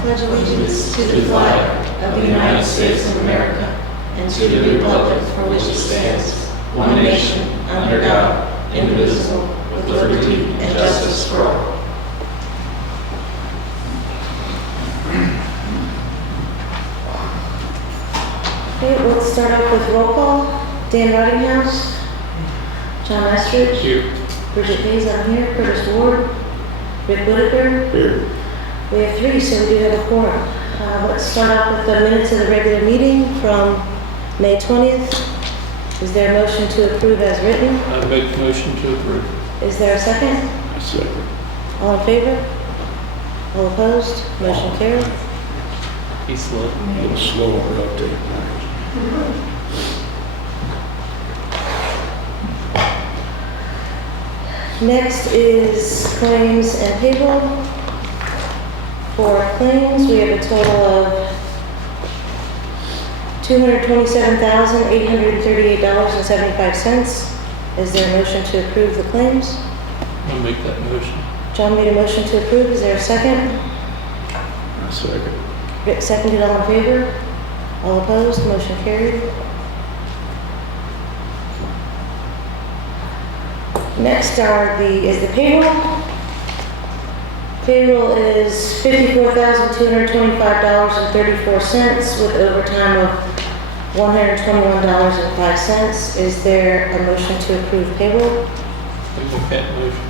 pledge allegiance to the flag of the United States of America and to the republic for which it stands, one nation, under God, indivisible, with liberty and justice for all. Okay, let's start off with roll call. Dan Rottinghouse, John Estridge, here. Bridget Hayes, I'm here. Curtis Ward, Rick Whitaker, here. We have three, so we do have a quorum. Let's start off with the minutes of the regular meeting from May 20th. Is there a motion to approve as written? I make a motion to approve. Is there a second? A second. All in favor? All opposed? Motion carried. He's slow. A little slow on the uptake. Next is claims and payroll. For claims, we have a total of $227,838.75. Is there a motion to approve the claims? I'll make that motion. John made a motion to approve. Is there a second? A second. Rick seconded. All in favor? All opposed? Motion carried. Next is the payroll. Payroll is $54,225.34 with overtime of $121.05. Is there a motion to approve payroll? I make that motion.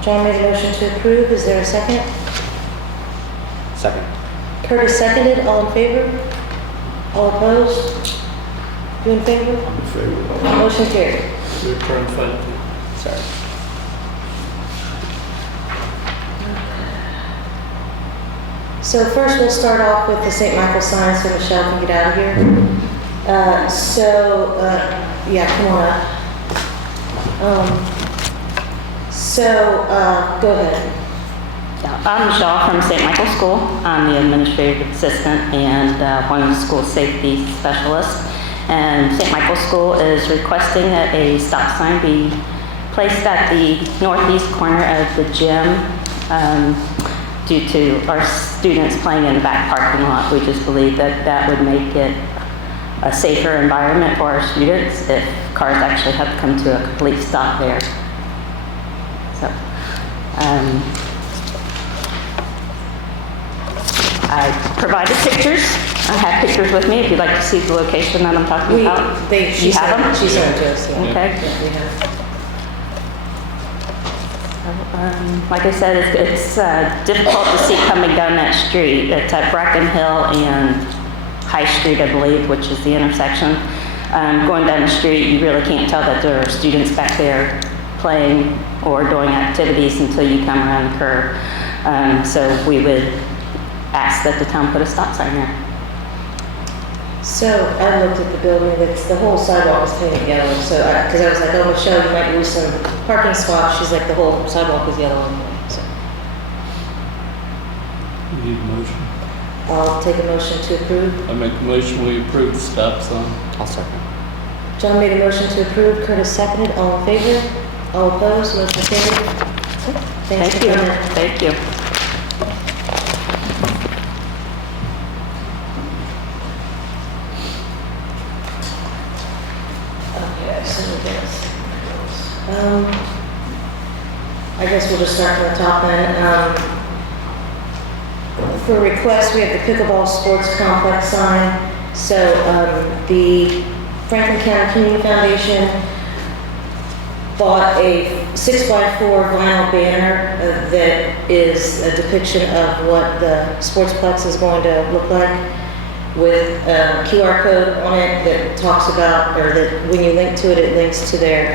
John made a motion to approve. Is there a second? Second. Curtis seconded. All in favor? All opposed? You in favor? I'm in favor. Motion carried. We're trying to find it. Sorry. So first we'll start off with the St. Michael sign so Michelle can get out of here. Yeah, come on up. Go ahead. Yeah, I'm Michelle from St. Michael's School. I'm the administrative assistant and one of the school safety specialists. And St. Michael's School is requesting that a stop sign be placed at the northeast corner of the gym due to our students playing in the back parking lot. We just believe that that would make it a safer environment for our students if cars actually have to come to a complete stop there. So, I provided pictures. I have pictures with me if you'd like to see the location that I'm talking about. She sent them to us. Yeah. Okay. Yeah, we have. Like I said, it's difficult to see coming down that street. It's at Bracken Hill and High Street, I believe, which is the intersection. Going down the street, you really can't tell that there are students back there playing or doing activities until you come around the curve. So we would ask that the town put a stop sign there. So I looked at the building, the whole sidewalk is painted yellow. So, because I was like, oh, Michelle, you might lose some parking spots. She's like, the whole sidewalk is yellow anyway. So You need a motion. I'll take a motion to approve. I make a motion we approve the stop sign. I'll second. John made a motion to approve. Curtis seconded. All in favor? All opposed? Motion carried. Thank you. Thank you. I guess we'll just start from the top then. For requests, we have the pickleball sports complex sign. So the Franklin County Community Foundation bought a 6x4 vinyl banner that is a depiction of what the sportsplex is going to look like, with a QR code on it that talks about, or that when you link to it, it links to their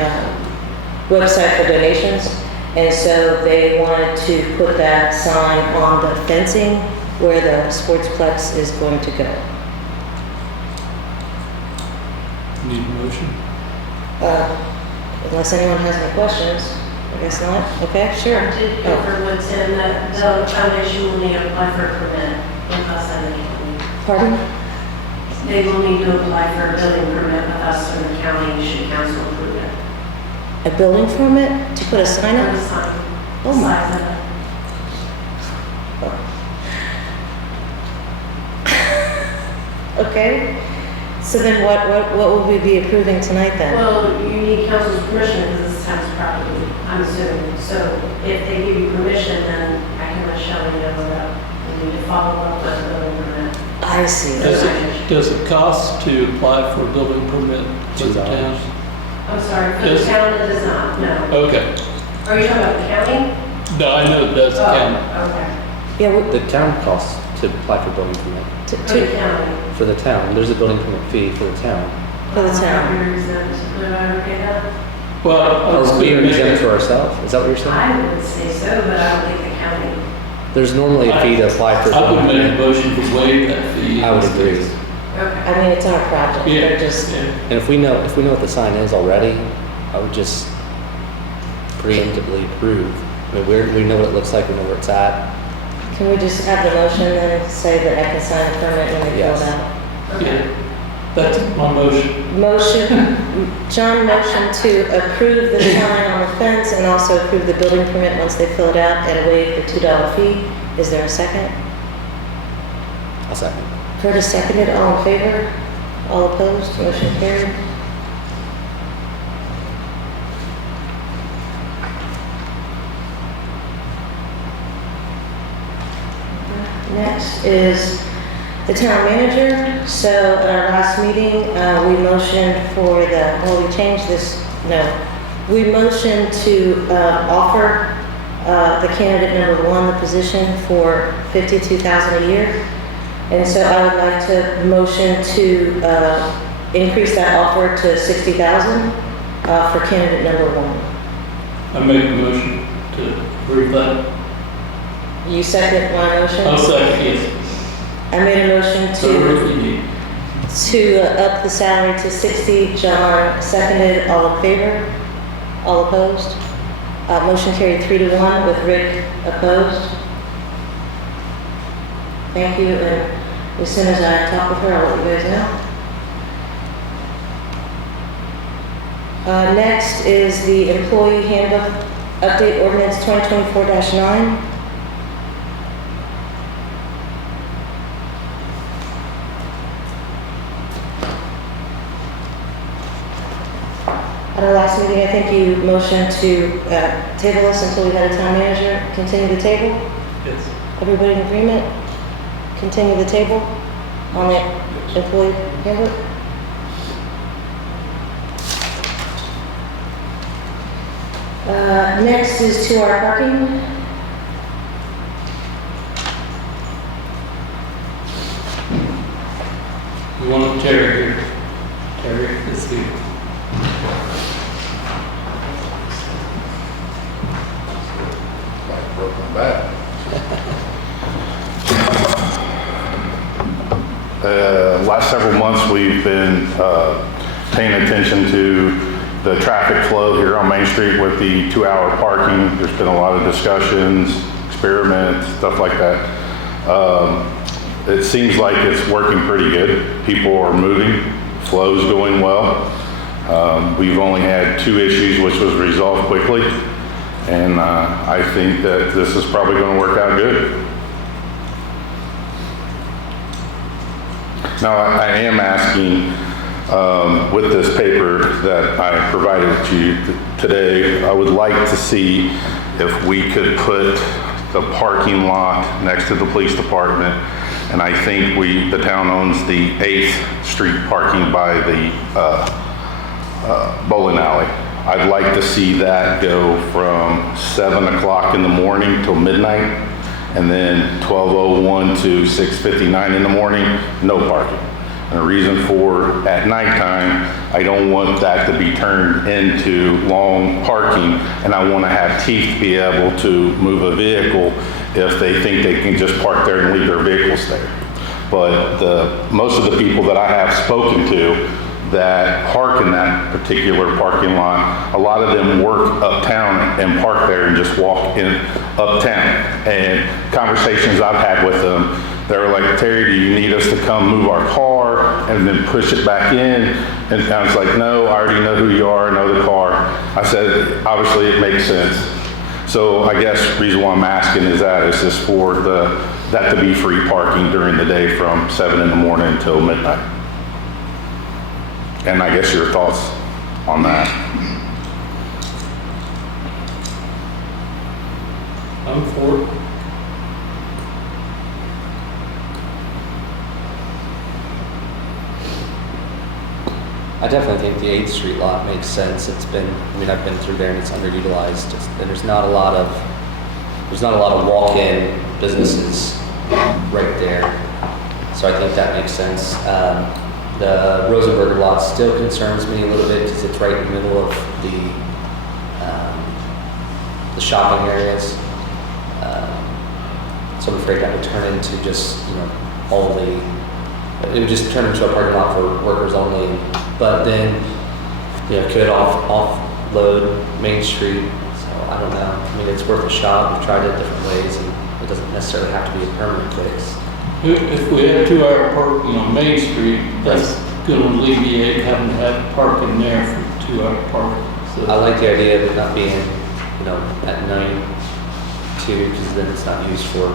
website for donations. And so they wanted to put that sign on the fencing where the sportsplex is going to go. Need a motion. Unless anyone has any questions. I guess not. Okay, sure. I did confirm with Tim that the foundation will need to apply for a permit with us and the county. Pardon? They will need to apply for a building permit with us and the county should council approve it. A building permit to put a sign For up? the sign. Oh my. Size of it. Okay, so then what will we be approving tonight then? Well, you need council's permission because this is town's property, I'm assuming. So if they give you permission, then I can let Shelley know that we need to follow up with the building permit. I see. Does it cost to apply for a building permit for the town? I'm sorry, for the Yes. town it does not, no. Okay. Are you talking about the county? No, I know it does count. Oh, okay. Yeah, The town costs to apply for building permit. For the county. For the town, there's a building permit fee for the town. For the town. You're exempt. Would I ever pay that? Well, Are we exempt for ourselves? Is that what you're saying? I would say so, but I don't think the county. There's normally a fee to apply for. I would building make a permit. motion to waive that fee. I would agree. Okay. I mean, it's our project, Yeah. they're just, Yeah. And if we know what the sign is already, I would just preemptively approve. I mean, we know what it looks like, we know where it's at. can we just have the motion and say that I can sign the permit when they fill Yes. it out? Yeah, that's my motion. Motion, John motioned to approve the sign on the fence and also approve the building permit once they fill it out and waive the $2 fee. Is there a second? I'll second. Curtis seconded, all in favor? All opposed, motion carried. Next is the town manager. So at our last meeting, we motioned for we changed this, no. We motioned to offer the candidate number 1 the position for $52,000 a year. And so I would like to motion to increase that offer to $60,000 for candidate number 1. I make a motion to approve that. You second my motion? I'll second, yes. I made a motion So to if you need. up the salary to 60. John seconded. All in favor? All opposed? Motion carried 3-1 with Rick opposed. Thank you, and as soon as I talk with her, I'll let you guys know. Next is the employee handbook update ordinance 2024-9. At our last meeting, I think you motioned to table us until we had a town manager. Continue the table? Yes. Everybody in agreement? Continue the table on the employee handbook? Next is to our parking. We want Terry here. Terry is here. Broke my back. Last several months, we've been paying attention to the traffic flow here on Main Street with the 2-hour parking. There's been a lot of discussions, experiments, stuff like that. It seems like it's working pretty good. People are moving, flow's going well. We've only had 2 issues, which was resolved quickly. And I think that this is probably going to work out good. Now, I am asking, with this paper that I provided to you today, I would like to see if we could put the parking lot next to the police department. And I think the town owns the 8th Street parking by the bowling alley. I'd like to see that go from 7 o'clock in the morning till midnight, and then 12:01 to 6:59 in the morning, no parking. And the reason for at nighttime, I don't want that to be turned into long parking, and I want to have teeth be able to move a vehicle if they think they can just park there and leave their vehicles there. But most of the people that I have spoken to that park in that particular parking lot, a lot of them work uptown and park there and just walk in uptown. And conversations I've had with them, they were like, Terry, do you need us to come move our car and then push it back in? And I was like, no, I already know who you are, I know the car. I said, obviously it makes sense. So I guess the reason why I'm asking is just for that to be free parking during the day from 7 in the morning until midnight. And I guess your thoughts on that? I'm for it. I definitely think the 8th Street lot makes sense. It's been, I mean, I've been through there and it's underutilized. And there's not a lot of walk-in businesses right there. So I think that makes sense. The Rosenberger lot still concerns me a little bit because it's right in the middle of the shopping areas. So I'm afraid that would turn into just, it would just turn into a parking lot for workers only. But then, could offload Main Street. So I don't know. I mean, it's worth a shot. We've tried it different ways, and it doesn't necessarily have to be a permanent fix. If we have 2-hour parking on Main Street, that's going to alleviate having to have parking there for 2-hour parking. So I like the idea of it not being, at 9 too, because then it's not used for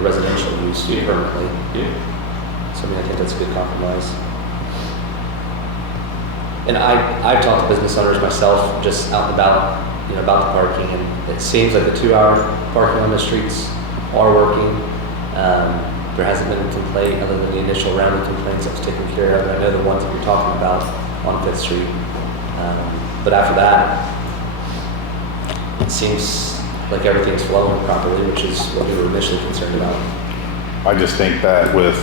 residential use permanently. Yeah. So I think that's a good compromise. And I've talked to business owners myself, just out and about, about the parking, and it seems like the 2-hour parking on the streets are working. There hasn't been a complaint other than the initial round of complaints that was taken care of. I know the ones that you're talking about on 5th Street. But after that, it seems like everything's flowing properly, which is what we were initially concerned about. I just think that with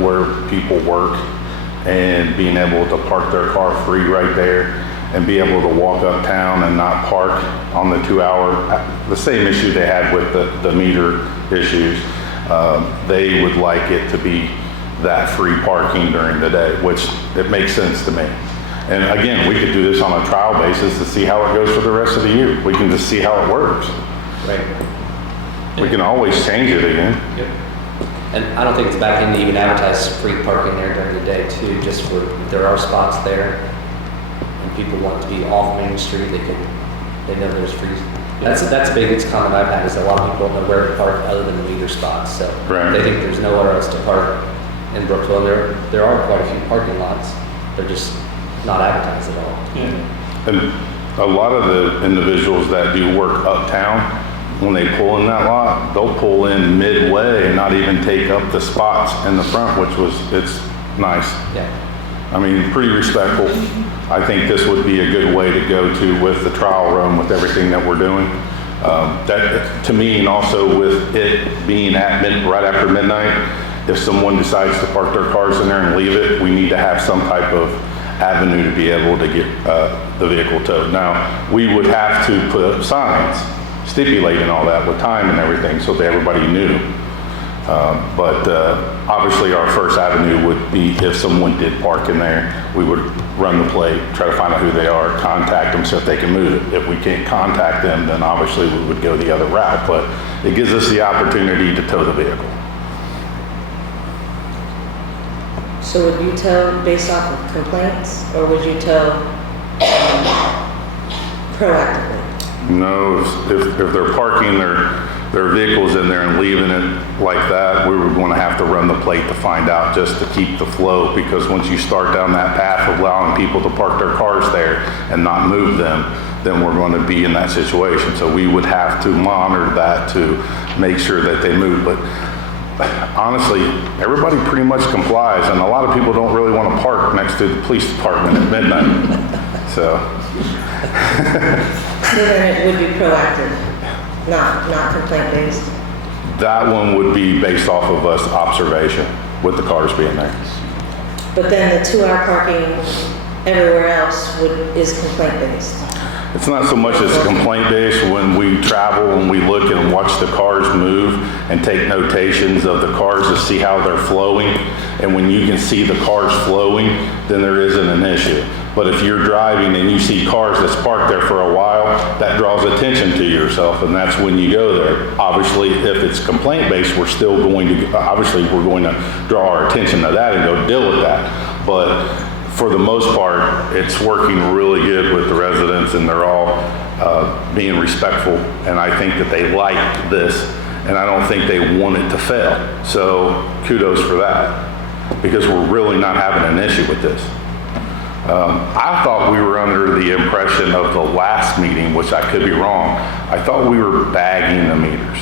where people work and being able to park their car free right there and be able to walk uptown and not park on the 2-hour, the same issue they had with the meter issues, they would like it to be that free parking during the day, which it makes sense to me. And again, we could do this on a trial basis to see how it goes for the rest of the year. We can just see how it works. Right. We can always change it again. Yep. And I don't think it's bad thing to even advertise free parking there during the day too, just for, if there are spots there and people want to be off Main Street, they know there's free. That's the biggest comment I've had, is a lot of people don't know where to park other than the meter spots. So Right. They think there's nowhere else to park in Brookville. There are quite a few parking lots. They're just not advertised at all. yeah. And a lot of the individuals that do work uptown, when they pull in that lot, they'll pull in midway and not even take up the spots in the front, it's nice. Yeah. I mean, pretty respectful. I think this would be a good way to go to with the trial run with everything that we're doing. That, to me, and also with it being at right after midnight, if someone decides to park their cars in there and leave it, we need to have some type of avenue to be able to get the vehicle towed. Now, we would have to put up signs stipulating all that with time and everything so that everybody knew. But obviously our first avenue would be if someone did park in there, we would run the plate, try to find out who they are, contact them so if they can move it. If we can't contact them, then obviously we would go the other route, but it gives us the opportunity to tow the vehicle. So would you tow based off of complaints, or would you tow proactively? No, if they're parking their vehicles in there and leaving it like that, we were going to have to run the plate to find out, just to keep the flow, because once you start down that path of allowing people to park their cars there and not move them, then we're going to be in that situation. So we would have to monitor that to make sure that they move. But honestly, everybody pretty much complies, and a lot of people don't really want to park next to the police department at midnight. So. So then it would be proactive, not complaint-based? That one would be based off of us observation with the cars being there. But then the 2-hour parking everywhere else is complaint-based? It's not so much as complaint-based. When we travel and we look and watch the cars move and take notations of the cars to see how they're flowing, and when you can see the cars flowing, then there isn't an issue. But if you're driving and you see cars that's parked there for a while, that draws attention to yourself, and that's when you go there. Obviously, if it's complaint-based, we're still going to, we're going to draw our attention to that and go deal with that. But for the most part, it's working really good with the residents, and they're all being respectful, and I think that they like this, and I don't think they want it to fail. So kudos for that, because we're really not having an issue with this. I thought we were under the impression of the last meeting, which I could be wrong. I thought we were bagging the meters.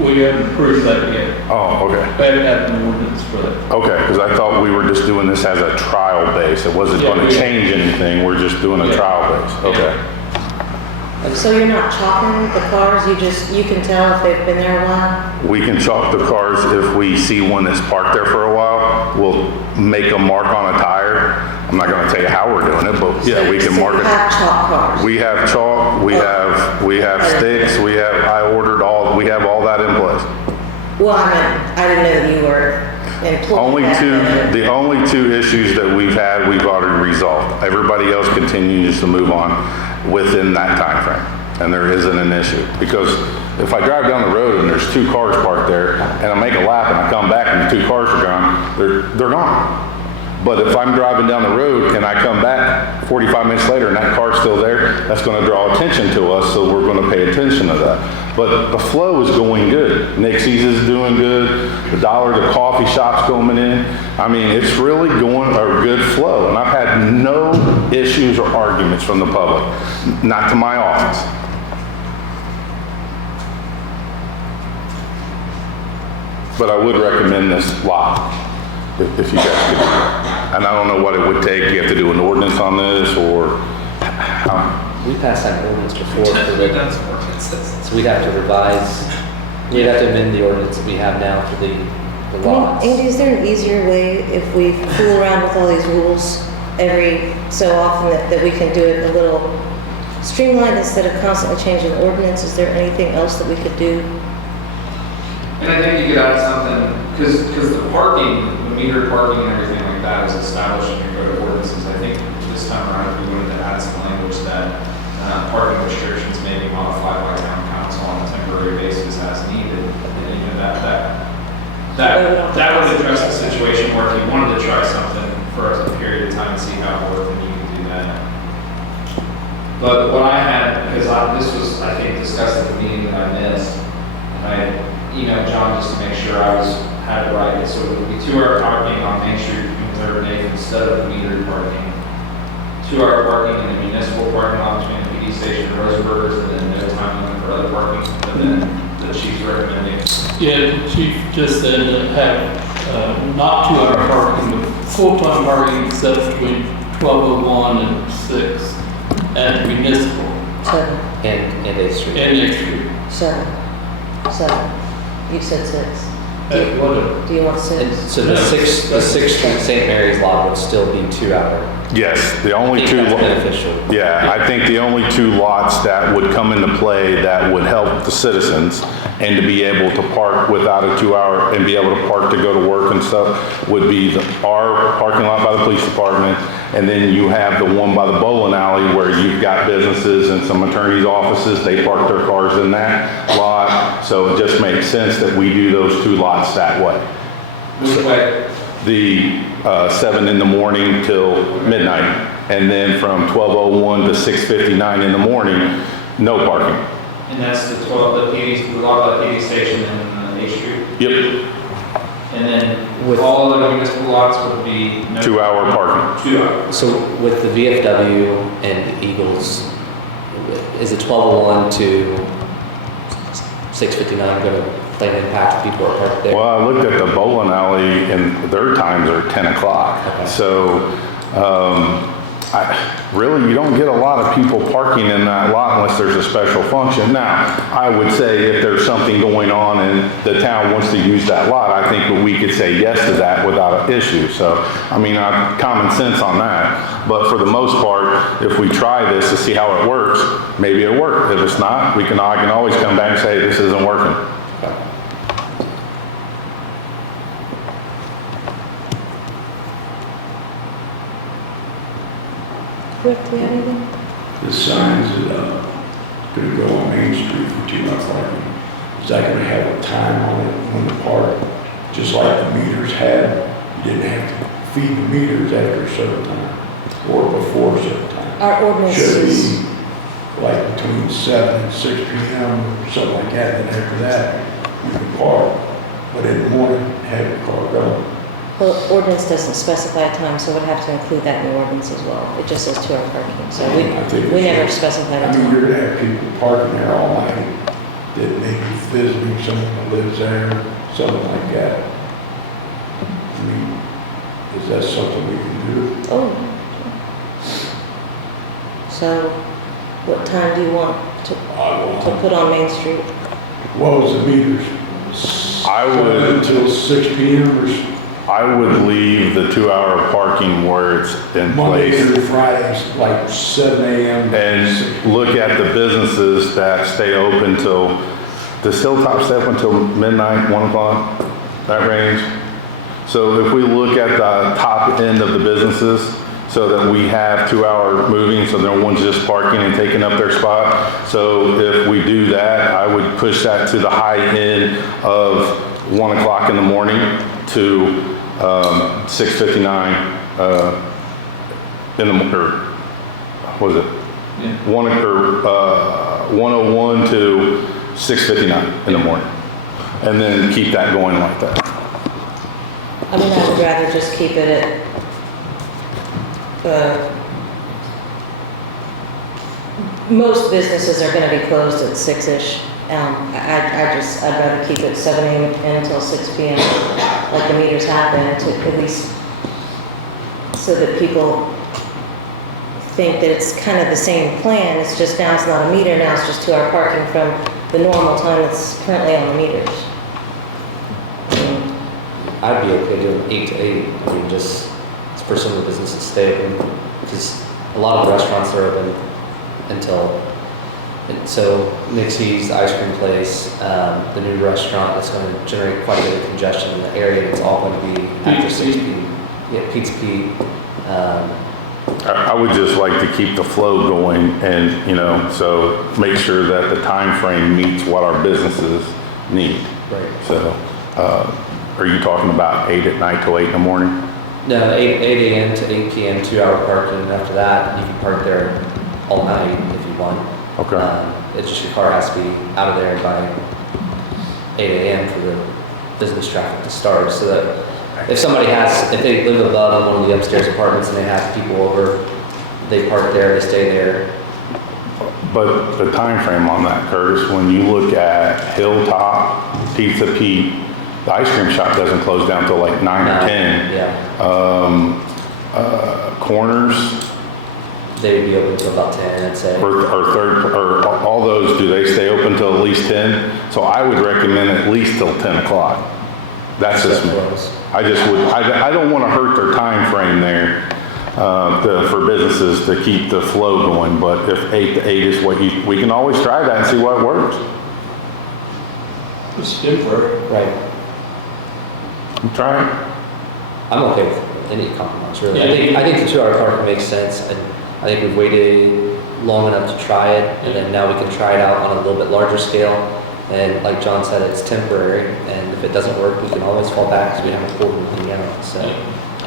We haven't approved that yet. Oh, okay. We haven't had an ordinance for that. Okay, because I thought we were just doing this as a trial base. It wasn't Yeah, going we to are. change anything. We're just doing a Yeah. trial base. Okay. So you're not chalking the cars, you can tell if they've been there a while? We can chalk the cars if we see one that's parked there for a while. We'll make a mark on a tire. I'm not going to tell you how we're doing it, but yeah, we can So mark you it. have chalk cars? We have chalk, we have sticks, we have all that in place. Well, I didn't know that you were employed. The only two issues that we've had, we've already resolved. Everybody else continues to move on within that time frame, and there isn't an issue. Because if I drive down the road and there's 2 cars parked there, and I make a lap and I come back and the 2 cars are gone, they're gone. But if I'm driving down the road and I come back 45 minutes later and that car's still there, that's going to draw attention to us, so we're going to pay attention to that. But the flow is going good. Nixies is doing good. The coffee shop's coming in. I mean, it's really going a good flow. And I've had no issues or arguments from the public, not to my office. But I would recommend this lot, if you guys could. And I don't know what it would take. You have to do an ordinance on this, or how? We passed that ordinance before for the, That's ordinances. so we'd have to revise, we'd have to amend the ordinance that we have now for the lots. Andy, is there an easier way if we fool around with all these rules every so often that we can do it a little streamlined instead of constantly changing the ordinance? Is there anything else that we could do? And I think you could add something, because the parking, the metered parking and everything like that is established in your code of ordinances. I think this time around, we wanted to add some language that parking restrictions may be modified by town council on a temporary basis as needed. And even that would address the situation where if you wanted to try something for a period of time and see how it worked, then you could do that. But what I had, because this was, I think, discussed at the meeting that I missed, and I emailed John just to make sure had it right. So it would be 2-hour parking on Main Street between 3rd and 8th instead of metered parking. 2-hour parking in the municipal parking lot between the PD station and Roseburgers, and then no time limit for other parking. But then the chief's recommending. Yeah, the chief just said to have not 2-hour parking, but full-time parking except between 12:01 and 6 at municipal 7, And 8th Street. and Nick Street. 7. You said 6. At whatever. Do you want And 6? so the 6th Street St. Mary's lot would still be 2-hour. Yes, the I only think 2. that's beneficial. Yeah, I think the only 2 lots that would come into play that would help the citizens and to be able to park without a 2-hour and be able to park to go to work and stuff would be our parking lot by the police department, and then you have the one by the bowling alley where you've got businesses and some attorneys' offices. They park their cars in that lot, so it just makes sense that we do those 2 lots that way. Which way? The 7 in the morning till midnight, and then from 12:01 to 6:59 in the morning, no parking. And that's the lot by the PD station in 8th Street. Yep, And then all other municipal lots would be. 2-hour parking. 2 hours. So with the VFW and the Eagles, is it 12:01 to 6:59 going to play an impact if people are parked there? Well, I looked at the bowling alley and their times are 10 o'clock. Okay. So, really, you don't get a lot of people parking in that lot unless there's a special function. Now, I would say if there's something going on and the town wants to use that lot, I think that we could say yes to that without an issue. So, I mean, common sense on that. But for the most part, if we try this to see how it works, maybe it'll work. If it's not, I can always come back and say, this isn't working. Rick, do you have anything? The signs that gonna go on Main Street for 2-hour parking, is that gonna have a time on it when the park, just like the meters had? You didn't have to feed the meters after a certain time or before a certain time. Our ordinance Should is, be like between 7 and 6 p.m. or something like that, and after that, you can park. But in the morning, have your car going. Well, ordinance doesn't specify a time, so we'd have to include that in the ordinance as well. It just says 2 hour parking, so I think we it never should. specified a I mean, time. you're gonna have people parking there all night that may be visiting someone that lives there, something like that. I mean, is that something we can do? Oh. So, what time do you want to put on Main Street? What was the meters? I would- Until 6 p.m. or I would leave the 2 hour parking where it's in Monday place. through Fridays, like 7 a.m. And look at the businesses that stay open till, does Hilltop stay open till midnight, 1 o'clock, that range? So if we look at the top end of the businesses, so that we have 2 hour moving, so no one's just parking and taking up their spot. So if we do that, I would push that to the high end of 1 o'clock in the morning to 6:59 in the, or what is it? Yeah. 1:01 to 6:59 in the morning. And then keep that going like that. I mean, I would rather just keep it at, most businesses are gonna be closed at 6-ish. I'd rather keep it 7 a.m. until 6 p.m. like the meters have been, to at least, so that people think that it's kind of the same plan. It's just now it's not a meter, now it's just 2 hour parking from the normal time that's currently on the meters. I'd be okay doing 8 to 8. I mean, just for some of the businesses to stay open, because a lot of the restaurants are open until, and so Nixies, the ice cream place, the new restaurant that's going to generate quite a bit of congestion in the area. It's all going to be after 6 p.m. Yeah, Pizza Pete. I would just like to keep the flow going and, you know, so make sure that the time frame meets what our businesses need. Right. So, are you talking about 8 at night till 8 in the morning? No, 8 a.m. to 8 p.m. 2 hour parking, and after that, you can park there all night if you want. Okay. It's just your car has to be out of there by 8 a.m. for the business traffic to start, so that if somebody has, if they live above in one of the upstairs apartments and they have people over, they park there, they stay there. But the time frame on that, Curtis, when you look at Hilltop, Pizza Pete, the ice cream shop doesn't close down till like 9 or 10. Yeah, Corners, they would be open till about 10, I'd say. or all those, do they stay open till at least 10? So I would recommend at least till 10 o'clock. That's just me. I just would, I don't want to hurt their time frame there, for businesses to keep the flow going, but if 8 to 8 is what we can always try that and see what works. It's temporary. Right. I'm trying. I'm okay with any compromise, really. Yeah. I think the 2 hour parking makes sense, and I think we've waited long enough to try it, and then now we can try it out on a little bit larger scale. And like John said, it's temporary, and if it doesn't work, we can always fall back because we haven't pulled anything out. So I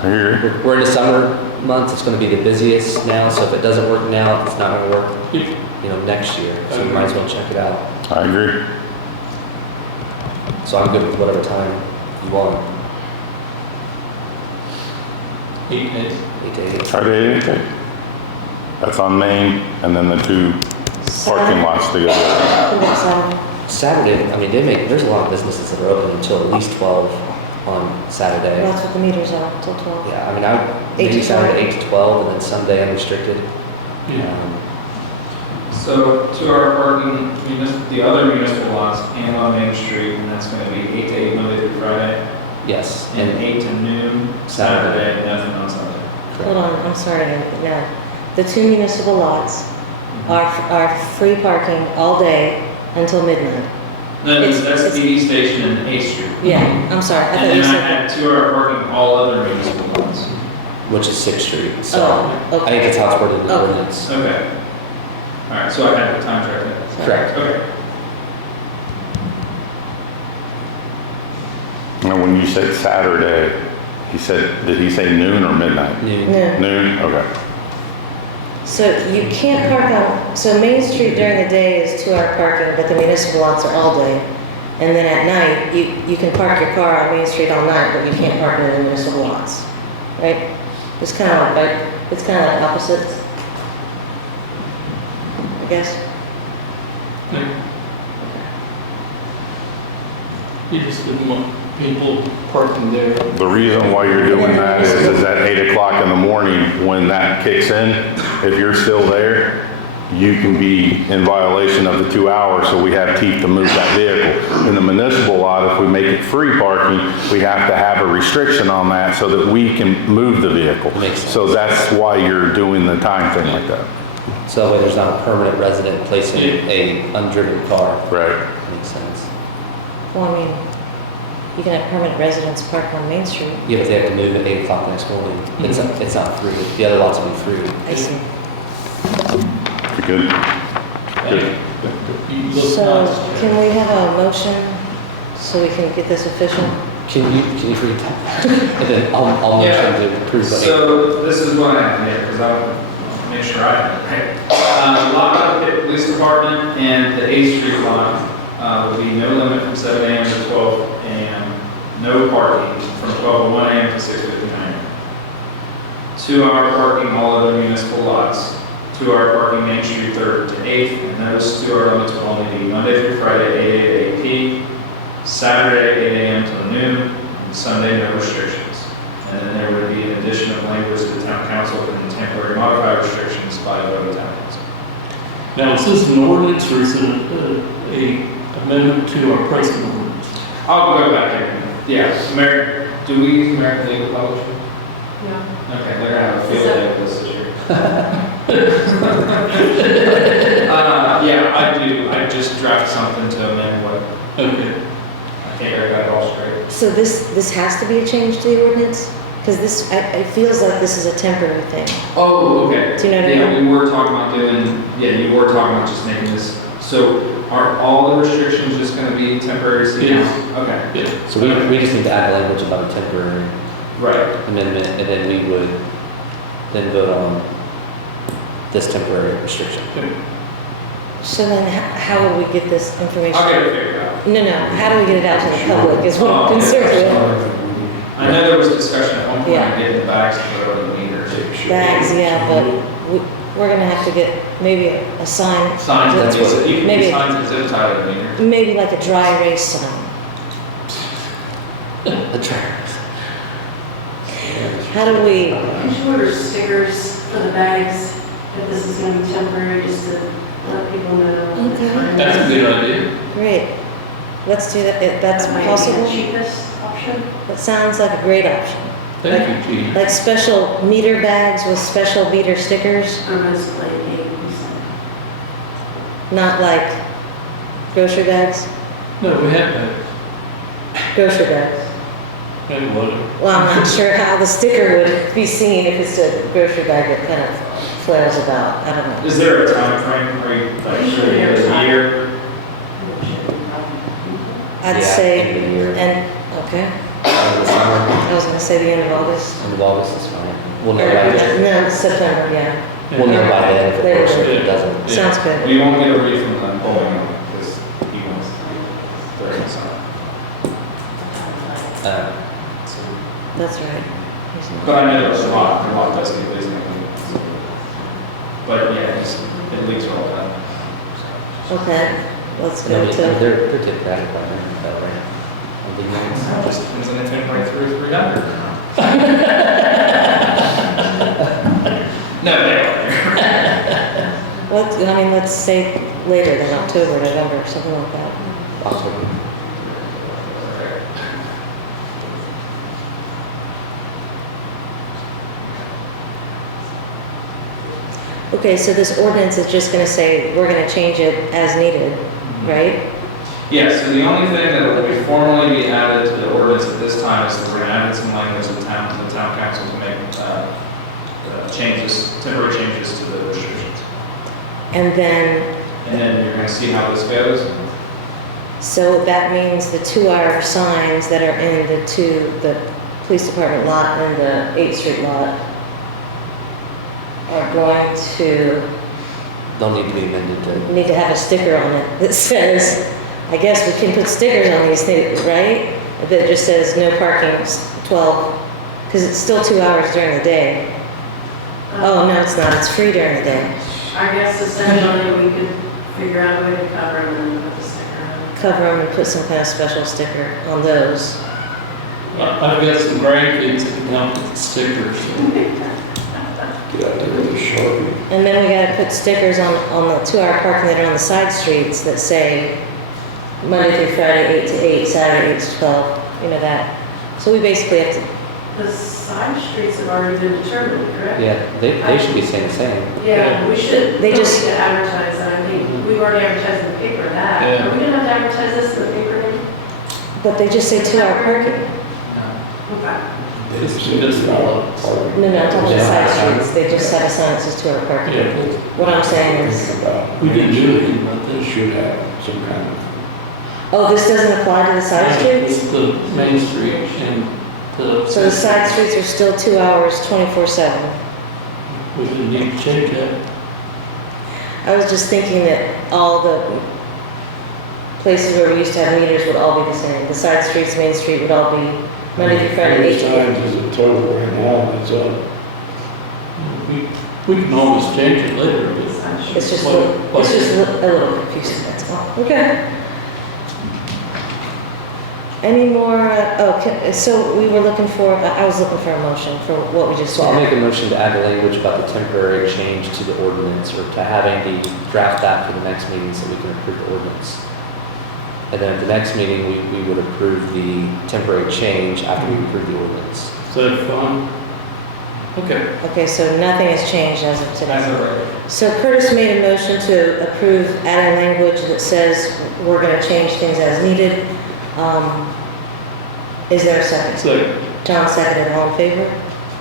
hear you. we're in the summer months, it's going to be the busiest now, so if it doesn't work now, it's not going to work, next year. So we might as well check it out. I agree. So I'm good with whatever time you want. 8 to 8. 8 to 8. Friday, okay. That's on Main, and then the 2 parking lots together. Saturday, I mean, there's a lot of businesses that are open until at least 12 on Saturday. That's what the meters are, till 12. Yeah, I mean, I would maybe 8 to Saturday 12. 8 to 12, and then Sunday unrestricted. So 2 hour parking, the other municipal lots and on Main Street, and that's going to be 8 to 8 Monday through Friday, Yes, and 8 to noon Saturday, and nothing on Sunday. Hold on, I'm sorry, no. The 2 municipal lots are free parking all day until midnight. That's It's- TV Station and 8th Street. Yeah, I'm sorry, I thought And you then I said. had 2 hour parking all other municipal lots. which is 6th Street. So Oh, I think okay. that's how it's worded in the Okay. ordinance. Okay. All right, so I had the time track there. Correct. Okay. And when you said Saturday, did he say noon or midnight? Noon. No, Noon, okay. So you can't park on, so Main Street during the day is 2-hour parking, but the municipal lots are all day. And then at night, you can park your car on Main Street all night, but you can't park in the municipal lots, right? It's kind of like opposites, I guess. You just didn't want people parking there. The reason why you're doing that is at 8 o'clock in the morning, when that kicks in, if you're still there, you can be in violation of the 2 hours, so we have teeth to move that vehicle. In the municipal lot, if we make it free parking, we have to have a restriction on that so that we can move the vehicle. Makes sense. So that's why you're doing the time thing like that. So that way there's not a permanent resident placing a undriven car. Right. Makes sense. Well, I mean, you can have permanent residents park on Main Street. Yeah, but they have to move at 8 o'clock the next morning. It's not free. The other lots will be free. I see. Good. You look So nice. can we have a motion so we can get this official? Can you read that? And then I'll motion to approve. So this is what I have here, because I'll make sure I have it right. Lot of the police department and the 8th Street lot will be no limit from 7 a.m. to 12 a.m. No parking from 12:01 a.m. to 6:59. 2-hour parking all other municipal lots. 2-hour parking Main Street 3rd to 8th, and those 2-hour limits will only be Monday through Friday, 8 a.m. to 8 p. Saturday, 8 a.m. till noon, and Sunday, no restrictions. And then there would be an addition of language to the town council and temporary modified restrictions by the town council. Now, is this an ordinance or is it a amendment to our present ordinance? I'll go back here. Yeah, do we use American Legal Publishing? No. Okay, they're gonna have a field day with this year. Yeah, I do. I just draft something to amend what, Okay. I think I got it all straight. So this has to be a change to the ordinance? Because it feels like this is a temporary thing. Oh, okay. Do you know what I Yeah, mean? we were talking about you were talking about just making this, so are all the restrictions just gonna be temporary city Yes. council? Okay. Yeah. So we just need to add language about a temporary Right. amendment, and then we would then vote on this temporary restriction. So then how will we get this information? I'll get it figured out. No, how do we get it out to the public is what I'm concerned with. I know there was discussion at one point Yeah. of getting the bags to put on the meters. Bags, yeah, but we're gonna have to get maybe a sign. Signs, That's what- you can maybe- do signs and zip tie the meter. Maybe like a dry erase sign. The trackers. How do we, Could you order stickers for the bags, if this is gonna be temporary, just to let people know? Okay. That's a good idea. great. Let's do that. That's That might be possible. the cheapest option. That sounds like a great option. Thank you, Gene. Like special meter bags with special meter stickers, I'm gonna split it. not like grocery bags. No, we have that. Grocery bags. Hey, whatever. Well, I'm not sure how the sticker would be seen if it's a grocery bag that kind of flares about. I don't know. Is there a time frame? Are you like sure you have a year? I'd Yeah, say, end of the year. and, okay, End of the summer, I was gonna say the end of August. end of August is fine. We'll know Or, by then. no, September, yeah. We'll know by then if it There works we or go. if it doesn't. Yeah. Sounds good. We won't get a read from them pulling them because he wants during the summer. That's right. But I know there's a lot does get busy. But yeah, it leaks all the time. Okay, let's No, go they're to, typically adequate, right? On the units. Just depends on if anybody threw 300. No, they are. let's say later than October, November, something like that. October. Okay, so this ordinance is just gonna say, we're gonna change it as needed, right? Yeah, so the only thing that will be formally be added to the ordinance at this time is that we're gonna add some language to the town council to make temporary changes to the restrictions. And then, And then you're gonna see how this goes. so that means the 2-hour signs that are in the police department lot and the 8th Street lot are going to They'll need to be amended to, need to have a sticker on it that says, I guess we can put stickers on these things, right? That just says no parking 12, because it's still 2 hours during the day. Oh, no, it's not, it's free during the day. I guess essentially we could figure out a way to cover them and put the sticker on. Cover them and put some kind of special sticker on those. I've got some grandkids that can help with the stickers. Get out there with a Sharpie. And then we gotta put stickers on the 2 hour parking that are on the side streets that say Monday through Friday, 8 to 8, Saturday, 8 to 12, you know that. So we basically have to, The side streets have already been determined, correct? yeah, they should be saying the same. Yeah, we should. They just- need to advertise that. I think we've already advertised in the paper that. Yeah. Are we gonna have to advertise this in the paper then? but they just say 2 hour parking. Okay. They It's just said just a lot. parking. No, I'm talking about the Yeah. side streets, they just have a sign that says 2 hour parking. Yeah, What I'm saying is, Thinking about we didn't do Main anything Street, about They this. should have some kind of, oh, this doesn't apply to the side streets? It's the Main Street and the. So the side streets are still 2 hours, 24/7. We didn't need to change that. I was just thinking that all the places where we used to have meters would all be the same. The side streets, Main Street would all be Monday through Friday, 8 to 8. Times is a total right now, it's We can always change it later, but. It's just, Like- it's just a little confusing, that's all. Okay. Any more, so we were looking for, I was looking for a motion for what we just So I'll said. make a motion to add the language about the temporary change to the ordinance, or to have Andy draft that for the next meeting so we can approve the ordinance. And then at the next meeting, we would approve the temporary change after we approve the ordinance. Is that fun? Okay. Okay, so nothing has changed as of today. That's all right. So Curtis made a motion to approve adding language that says we're gonna change things as needed. Is there a second? So, John seconded, all in favor?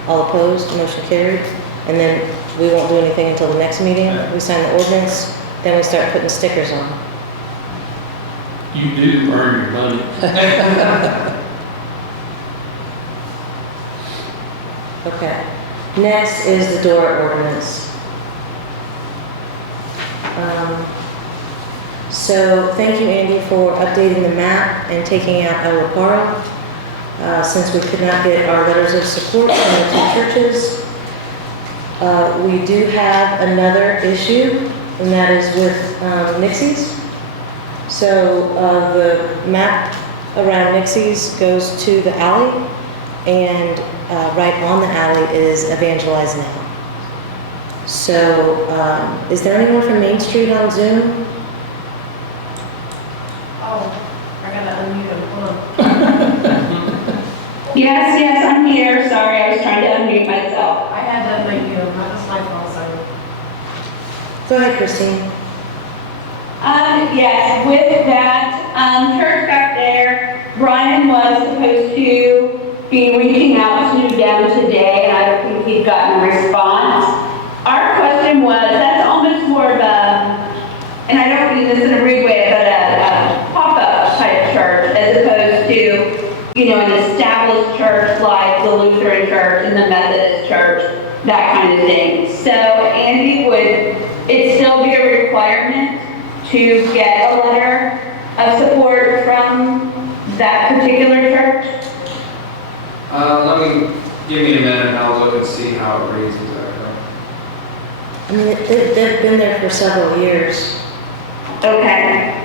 All opposed, motion carried. And then we won't do anything until the next meeting. We sign the ordinance, then we start putting stickers on. you do earn your money. Okay. Next is the DORA ordinance. So thank you, Andy, for updating the map and taking out our Reparo, since we could not get our letters of support from the two churches. We do have another issue, and that is with Nixies. So the map around Nixies goes to the alley, and right on the alley is Evangelize Now. So is there anyone from Main Street on Zoom? Oh, I gotta unmute him, hold on. Yes, I'm here. Sorry, I was trying to unmute myself. I had to unmute him, that was my fault, sorry. Go ahead, Christine. Yes, with that, church back there, Brian was supposed to be reaching out to them today, and I don't think he'd gotten a response. Our question was, that's almost more of a, and I don't mean this in a rude way, but a pop-up type church, as opposed to, an established church like the Lutheran church and the Methodist church, that kind of thing. So Andy, would it still be a requirement to get a letter of support from that particular church? Give me a minute and I'll look and see how it reads exactly. I mean, they've been there for several years. Okay.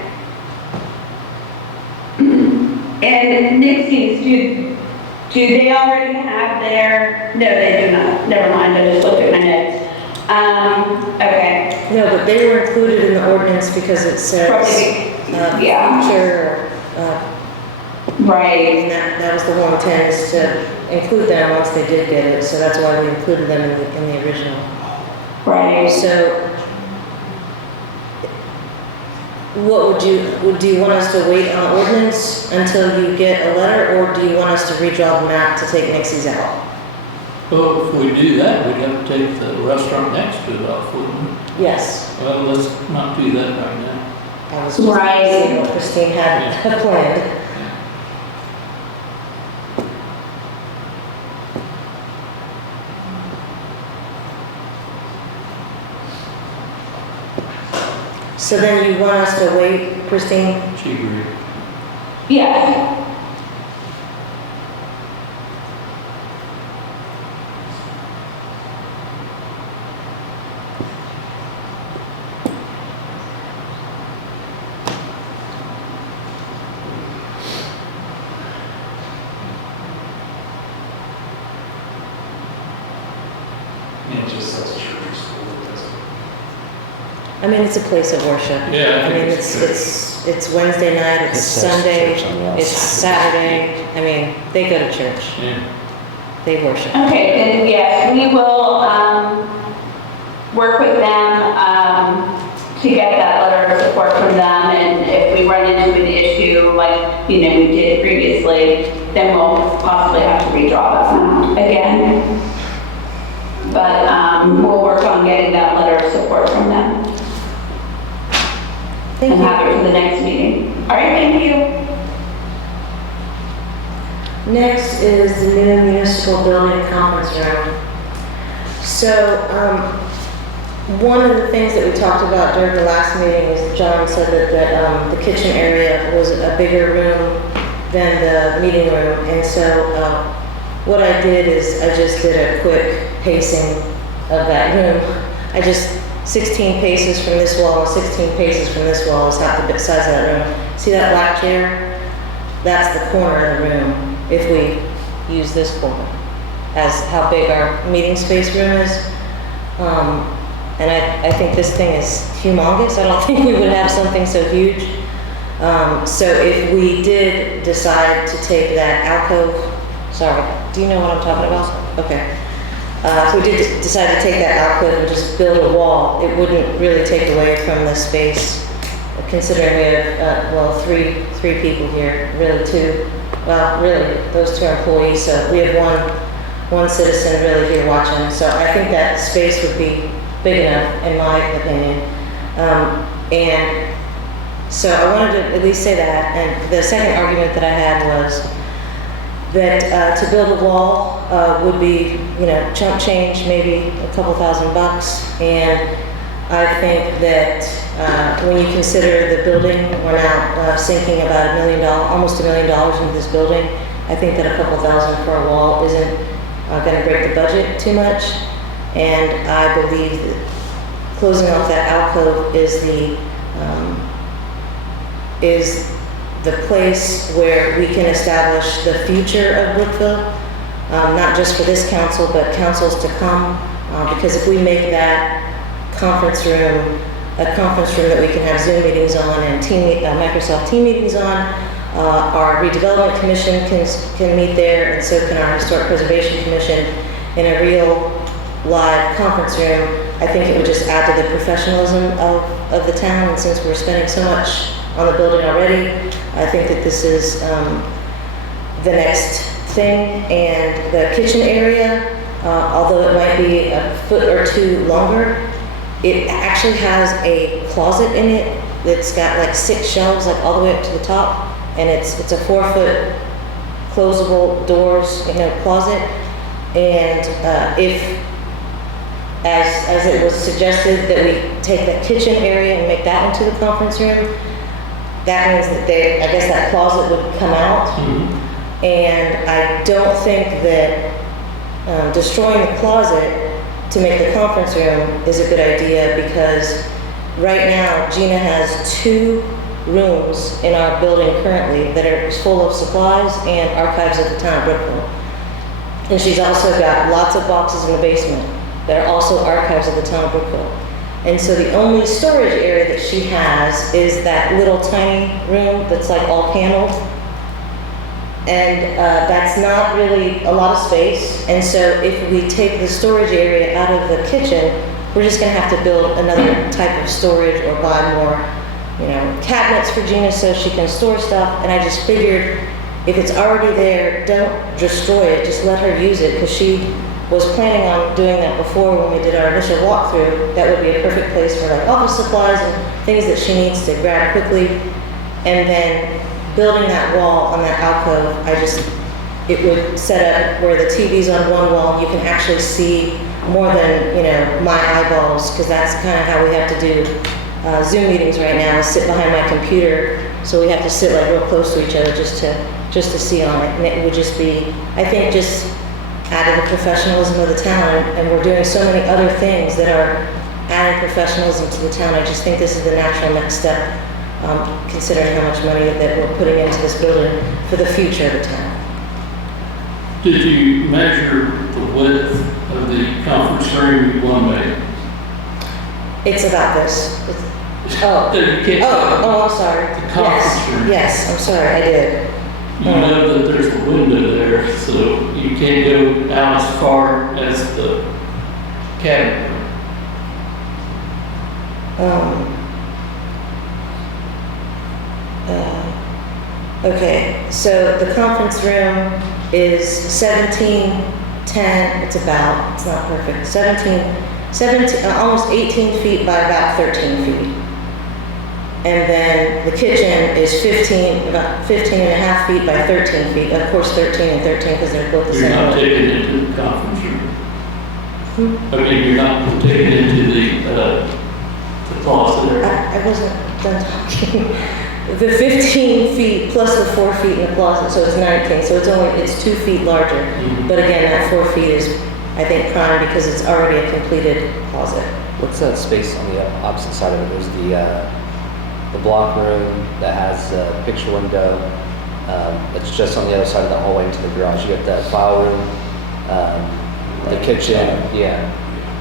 And Nixies, do they already have their, no, they do not, never mind, I just looked at my notes. Okay. No, but they were included in the ordinance because it says Probably, yeah. future, Right. and that was the whole intent, is to include them once they did get it, so that's why we included them in the original. Right. So, what do you want us to wait on ordinance until you get a letter, or do you want us to redraw the map to take Nixies out? Well, if we do that, we'd have to take the restaurant next to it off, wouldn't we? Yes. Well, let's not do that right now. I was just Right. seeing what Christine had planned. So then you want us to wait, Christine? She agreed. Yes. And it just says church or school, it doesn't. I mean, it's a place of worship. Yeah, I I think mean, it's it's Wednesday night, it's It says Sunday, church on the it's outside. Saturday. I mean, they go to church, Yeah. they worship. Okay, then yes, we will work with them to get that letter of support from them. And if we run into an issue like, we did previously, then we'll possibly have to redraw that again. But we'll work on getting that letter of support from them Thank and you. have it for the next meeting. All right, thank you. Next is the new municipal building conference room. So, one of the things that we talked about during the last meeting is John said that the kitchen area was a bigger room than the meeting room. And so, what I did is I just did a quick pacing of that room. 16 paces from this wall and 16 paces from this wall is half the size of that room. See that black chair? That's the corner of the room if we use this corner as how big our meeting space room is. And I think this thing is humongous. I don't think we would have something so huge. So if we did decide to take that alcove, sorry, do you know what I'm talking about? Okay. If we did decide to take that alcove and just build a wall, it wouldn't really take away from the space, considering we have, three people here, really two. Well, really, those two are employees, so we have one citizen really here watching. So I think that space would be big enough, in my opinion. And so I wanted to at least say that. And the second argument that I had was that to build a wall would be, chump change, maybe a couple $1,000. And I think that when you consider the building, we're now sinking about almost $1 million into this building. I think that a couple $1,000 for a wall isn't going to break the budget too much. And I believe that closing off that alcove is the place where we can establish the future of Brookville, not just for this council, but councils to come. Because if we make that conference room a conference room that we can have Zoom meetings on and Microsoft Team meetings on, our redevelopment commission can meet there, and so can our historic preservation commission in a real live conference room. I think it would just add to the professionalism of the town, and since we're spending so much on the building already, I think that this is the next thing. And the kitchen area, although it might be a foot or two longer, it actually has a closet in it that's got like 6 shelves, like all the way up to the top, and it's a 4-foot closable doors, closet. And if, as it was suggested, that we take that kitchen area and make that into the conference room, that means that I guess that closet would come out. Mm-hmm. And I don't think that destroying the closet to make the conference room is a good idea, because right now Gina has 2 rooms in our building currently that are full of supplies and archives of the town of Brookville. And she's also got lots of boxes in the basement that are also archives of the town of Brookville. And so the only storage area that she has is that little tiny room that's like all paneled. And that's not really a lot of space. And so if we take the storage area out of the kitchen, we're just gonna have to build another type of storage or buy more, cabinets for Gina so she can store stuff. And I just figured, if it's already there, don't destroy it, just let her use it, because she was planning on doing that before when we did our initial walkthrough. That would be a perfect place for like office supplies and things that she needs to grab quickly. And then building that wall on that alcove, it would set up where the TV's on one wall, you can actually see more than, my eyeballs, because that's kind of how we have to do Zoom meetings right now is sit behind my computer, so we have to sit like real close to each other just to see on it. And it would just be, I think, just adding the professionalism of the town, and we're doing so many other things that are adding professionalism to the town. I just think this is the natural next step, considering how much money that we're putting into this building for the future of the town. Did you measure the width of the conference room you want to make? It's about this. Oh, You can't- I'm sorry. The conference room. Yes, I'm sorry, I did. You know that there's a window there, so you can't go out as far as the cabinet room. Okay, so the conference room is 1710, it's not perfect, 17, almost 18 feet by about 13 feet. And then the kitchen is about 15 and a half feet by 13 feet. Of course, 13 and 13 because they're both the You're same. not taking it into the conference room. I mean, you're not taking it into the closet area. I wasn't done talking. The 15 feet plus the 4 feet in the closet, so it's 19. So it's 2 feet larger. Mhm. But again, that 4 feet is, I think, prime because it's already a completed closet. What's that space on the opposite side of it? There's the block room that has a picture window. It's just on the other side of the hallway into the garage. You got the file room, the kitchen. Yeah.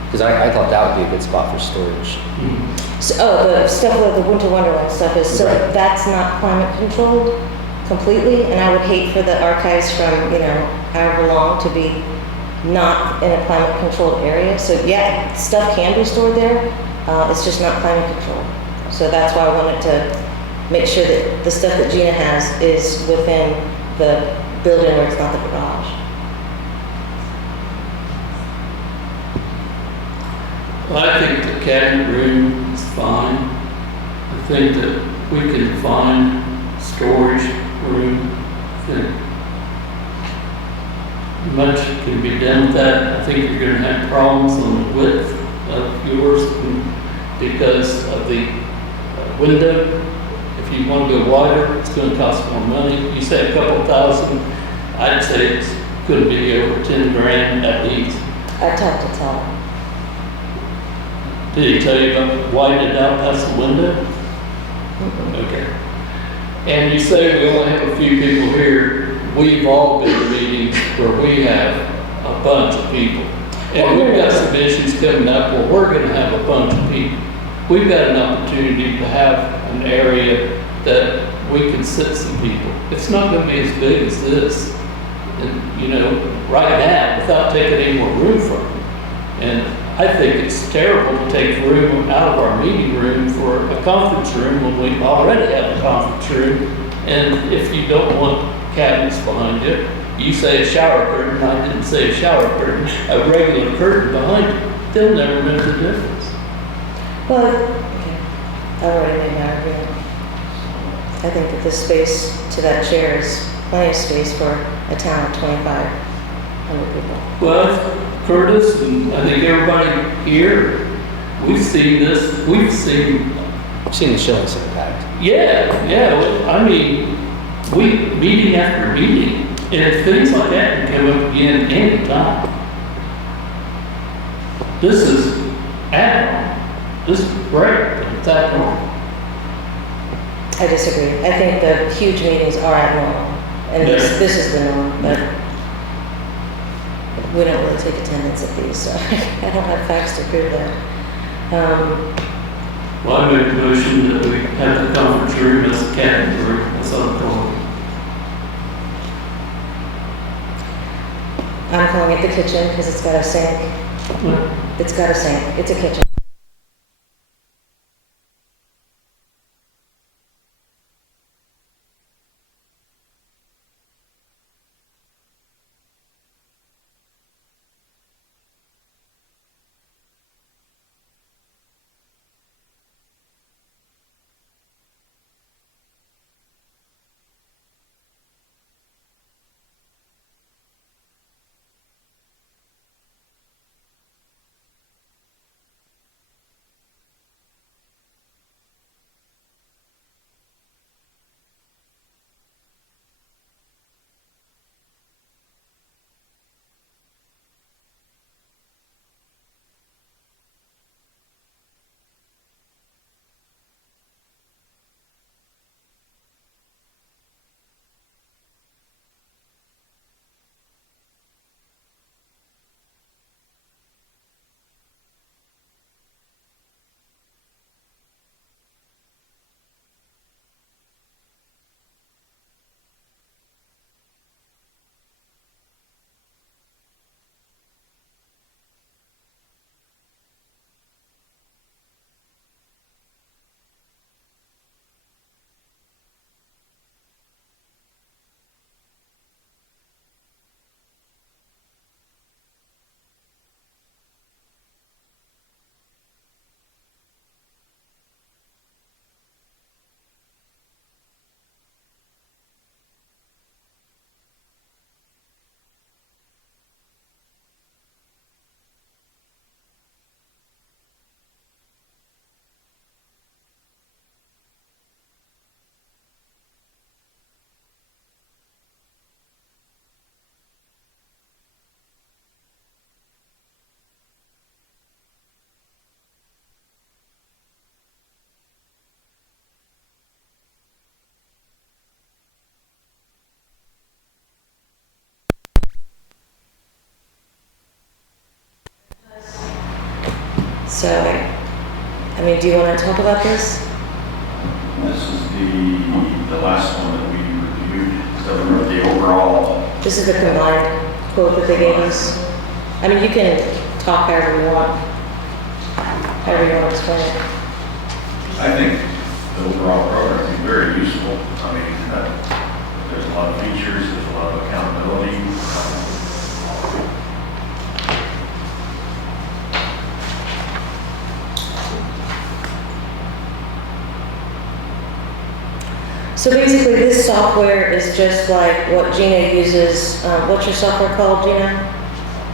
Because I thought that would be a good spot for storage. So, the stuff with the Winter Wonderland stuff is, so Right. that's not climate controlled completely, and I would hate for the archives from, however long to be not in a climate controlled area. So yeah, stuff can be stored there, it's just not climate controlled. So that's why I wanted to make sure that the stuff that Gina has is within the building where it's not the garage. Well, I think the cabinet room is fine. I think that we can find storage room. I think much can be done with that. I think you're gonna have problems on the width of yours because of the window. If you want to go wider, it's gonna cost more money. You say a couple thousand, I'd say it's gonna be over 10 grand at least. I talked to Tom. Did he tell you about widen it out past the window? Okay. And you say we only have a few people here. We've all been to meetings where we have a bunch of people. And we've got some issues coming up where we're gonna have a bunch of people. We've got an opportunity to have an area that we can sit some people. It's not gonna be as big as this. And, right now, without taking any more room from it. And I think it's terrible to take room out of our meeting room for a conference room when we already have a conference room. And if you don't want cabinets behind you, you say a shower curtain. I didn't say a shower curtain, a regular curtain behind you. They'll never know the difference. Well, okay, I already made my argument. I think that the space to that chair is plenty of space for a town of 2,500 people. Well, Curtis, and I think everybody here, we've seen this, I've seen the Shillings impact. well, I mean, meeting after meeting, and things like that can come up again anytime. This is add-on. This is great, it's add-on. I disagree. I think the huge meetings are abnormal, and this is the norm, but we don't really take attendance at these, so I don't have facts to prove that. Well, I make a motion that we have the conference room as a cabinet room, that's what I'm calling it. I'm calling it the kitchen because it's got a sink. It's got a sink. It's a kitchen. So, I mean, do you want to talk about this? This is the last one that we reviewed, so the overall. This is the combined quote that they gave us. I mean, you can talk however you want to explain it. I think the overall program is very useful. I mean, there's a lot of features, there's a lot of accountability. So basically, this software is just like what Gina uses. What's your software called, Gina?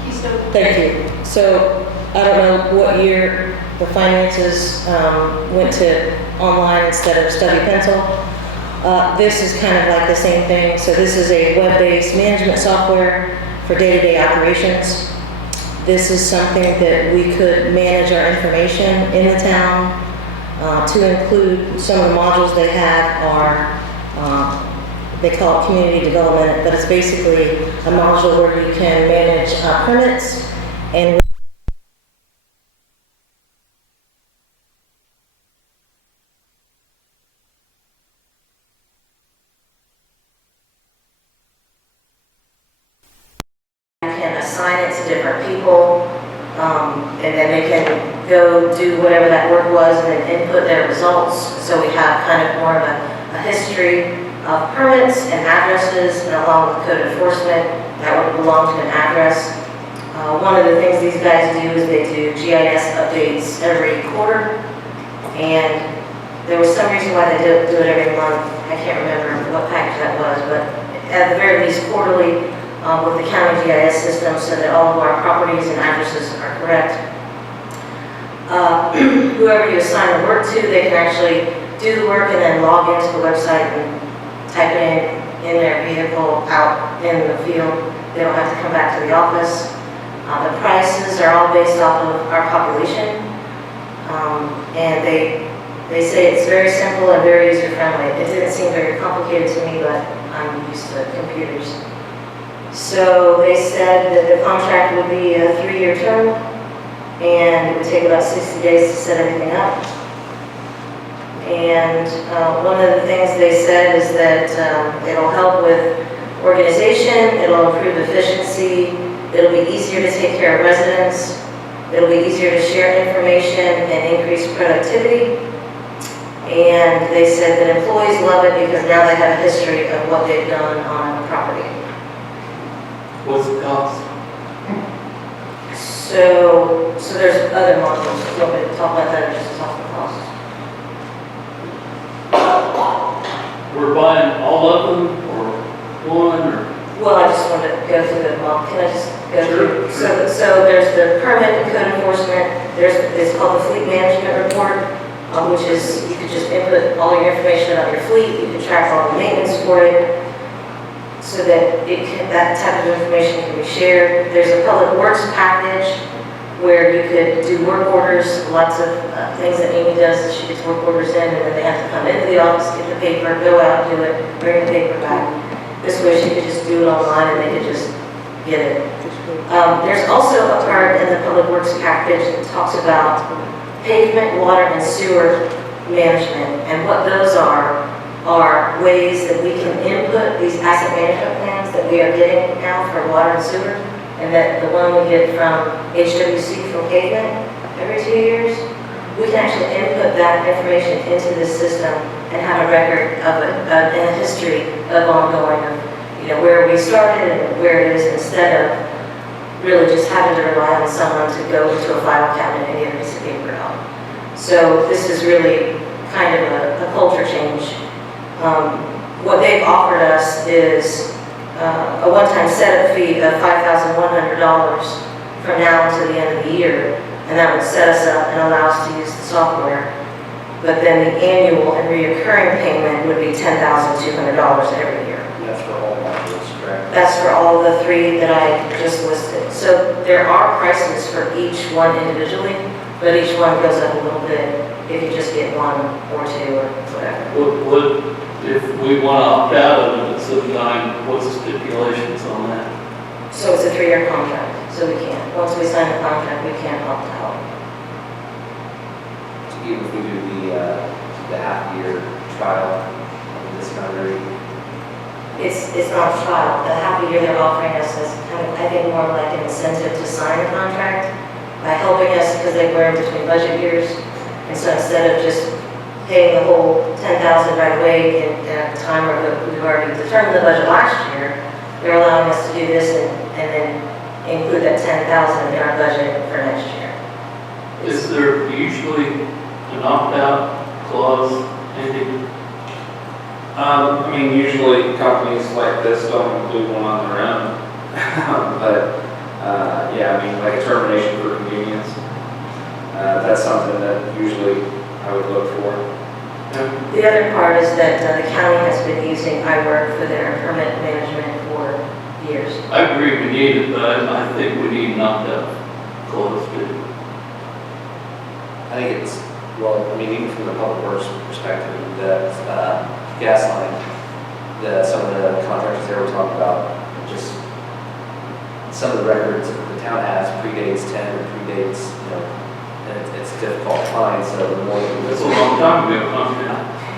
Keystone. Thank you. So I don't know what year the finances went to online instead of study pencil. This is kind of like the same thing. So this is a web-based management software for day-to-day operations. This is something that we could manage our information in the town. To include some of the modules they have are, they call it community development, but it's basically a module where you can manage permits and can assign it to different people, and then they can go do whatever that work was and then input their results. So we have kind of more of a history of permits and addresses, and along with code enforcement, that would belong to an address. One of the things these guys do is they do GIS updates every quarter, and there was some reason why they do it every month. I can't remember what package that was, but at the very least quarterly with the county GIS system so that all of our properties and addresses are correct. Whoever you assign the work to, they can actually do the work and then log into the website and type it in their vehicle out in the field. They don't have to come back to the office. The prices are all based off of our population. And they say it's very simple and very user-friendly. It didn't seem very complicated to me, but I'm used to computers. So they said that the contract would be a 3-year term, and it would take about 60 days to set everything up. And one of the things they said is that it'll help with organization, it'll improve efficiency, it'll be easier to take care of residents, it'll be easier to share information and increase productivity. And they said that employees love it because now they have a history of what they've done on a property. What's the cost? So there's other modules. You want me to talk about that or just talk about cost? We're buying all of them or one or? Well, I just wanted to go through the, can I just go through? Sure. So there's the permit and code enforcement. It's called the fleet management report, which is, you could just input all your information about your fleet. You can track all the maintenance for it so that that type of information can be shared. There's a public works package where you could do work orders, lots of things that Amy does. She gets work orders in and then they have to come into the office, get the paper, go out, do it, bring the paper back. This way she could just do it online and they could just get it. There's also a part in the public works package that talks about pavement, water, and sewer management. And what those are ways that we can input these asset management plans that we are getting now for water and sewer, and that the one we get from HWC from pavement every 2 years, we can actually input that information into the system and have a record of it and a history of ongoing, where we started and where it is, instead of really just having to rely on someone to go into a file cabinet and get a piece of paper out. So this is really kind of a culture change. What they've offered us is a one-time setup fee of $5,100 from now until the end of the year, and that would set us up and allow us to use the software. But then the annual and reoccurring payment would be $10,200 every year. That's for all modules, correct? That's for all the 3 that I just listed. So there are prices for each one individually, but each one goes up a little bit if you just get 1 or 2 or whatever. What if we want to opt out of it at some time, what's the stipulations on that? So it's a 3-year contract, so we can't. Once we sign the contract, we can't opt out. even if we do the half-year trial, discount rate. It's not a trial. The half a year they're offering us is kind of, I think, more like an incentive to sign a contract by helping us because they were in between budget years. And so instead of just paying the whole 10,000 right away at a time where we've already determined the budget last year, they're allowing us to do this and then include that 10,000 in our budget for next year. Is there usually an opt-out clause, Andy? I mean, usually companies like this don't include one on their own. But, yeah, I mean, like a termination for convenience. That's something that usually I would look for. The other part is that the county has been using iWork for their permit management for years. I agree we need it, but I think we need an opt-out clause too. I think it's, well, I mean, even from the public works perspective, the gas line, some of the contractors there were talking about, just some of the records that the town has predates 10 or predates, you know, and it's difficult to find, so the more you That's a long time ago,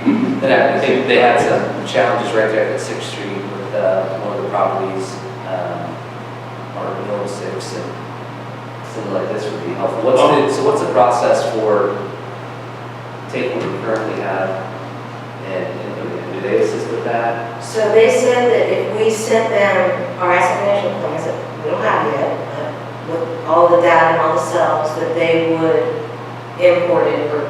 And I think they had some challenges right there at 6th Street with one of the properties, or 6, and something like this would be helpful. So what's the process for taking what we currently have and do they assist with that? So they said that if we sent them our asset management plans that we don't have yet, with all the data and all the cells, that they would import it or,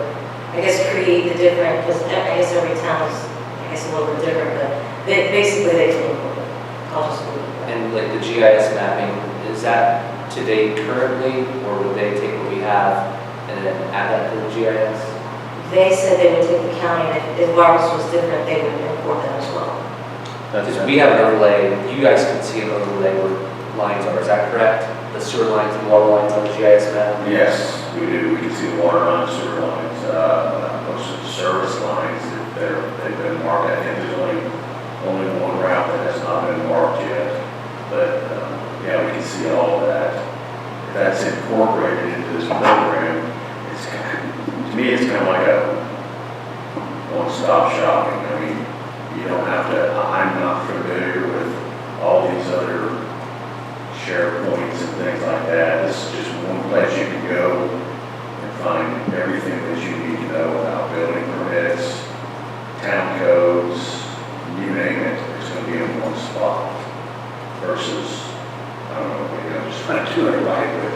I guess, create the different, because I guess every town is, I guess, a little bit different, but basically they can import it. I'll just leave it at that. And like the GIS mapping, is that to date currently, or would they take what we have and then add that to the GIS? They said they would take the county, and if Barber's was different, they would import that as well. Because we have an overlay, you guys can see an overlay where lines are, is that correct? The sewer lines and water lines on the GIS map? Yes, we do. We can see the water lines, sewer lines, most of the service lines they've been marked. I think there's only one route that has not been marked yet. But yeah, we can see all of that. If that's incorporated into this program, to me, it's kind of like a one-stop shopping. I mean, you don't have to, I'm not familiar with all these other SharePoints and things like that. This is just one place you can go and find everything that you need to know about building permits, town codes, you name it. It's going to be in one spot versus, I don't know, just trying to do it right with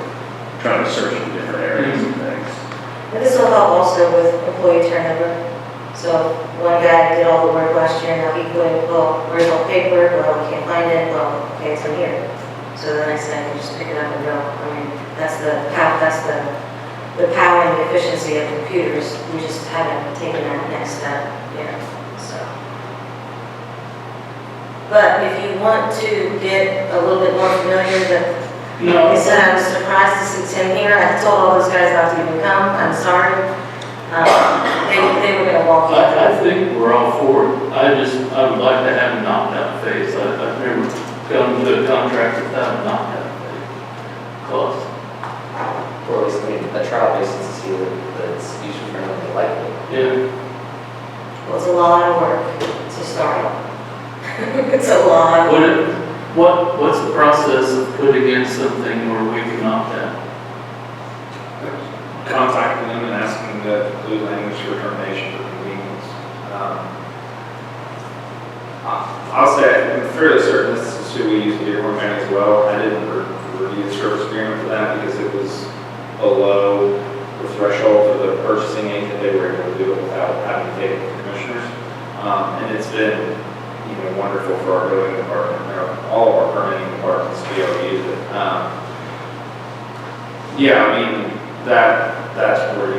trying to search in different areas and things. And this will help also with employee turnover. So one guy did all the work last year, now he put, well, where's all paper? Well, we can't find it. Well, okay, it's in here. So the next time you just pick it up and go. I mean, that's the power and the efficiency of computers. We just haven't taken that next step yet. So, but if you want to get a little bit more familiar, like I said, I was surprised to see Tim here. I told all those guys not to even come. I'm sorry. They were going to walk in. I think we're all for it. I would like to have an opt-out phase. I've never gone to a contract without an opt-out clause. Or at least, I mean, a trial basis to see that it's user-friendly and likely. Yeah. Well, it's a lot of work to start. It's a lot. What's the process of putting in something where we can opt out? Contacting them and asking them to include language for termination for convenience. I'll say I'm fairly certain this is who we use in Dearborn County as well. I didn't review the service agreement for that because it was below the threshold for the purchasing agent. They were able to do it without having to take the commissioners. And it's been wonderful for our building department, all of our permitting departments to be able to use it. Yeah, I mean, that's where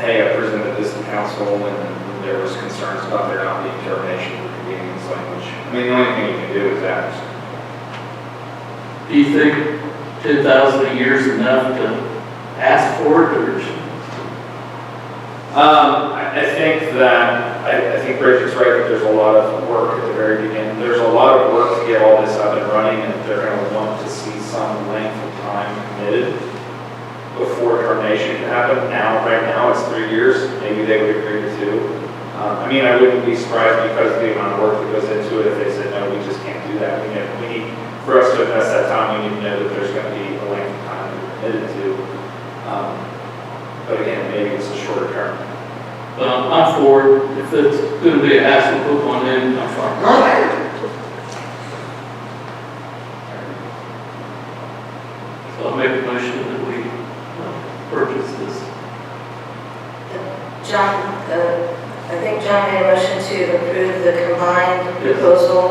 hey, I presented this to council and there was concerns about there not being termination for convenience language. I mean, the only thing you can do is ask. Do you think 10,000 a year is enough to ask for it, or? I think Bridget's right that there's a lot of work at the very beginning. There's a lot of work to get all this up and running, and they're going to want to see some length of time committed before termination can happen. Right now, it's 3 years, maybe they would agree to 2. I mean, I wouldn't be surprised because of the amount of work that goes into it if they said, no, we just can't do that. We need, for us to invest that time, we need to know that there's going to be a length of time that we're committed to. But again, maybe it's a shorter term. I'm for it. If it's going to be a hassle, put one in, I'm fine. So I'll make a motion that we purchase this. John, I think John made a motion to approve the combined proposal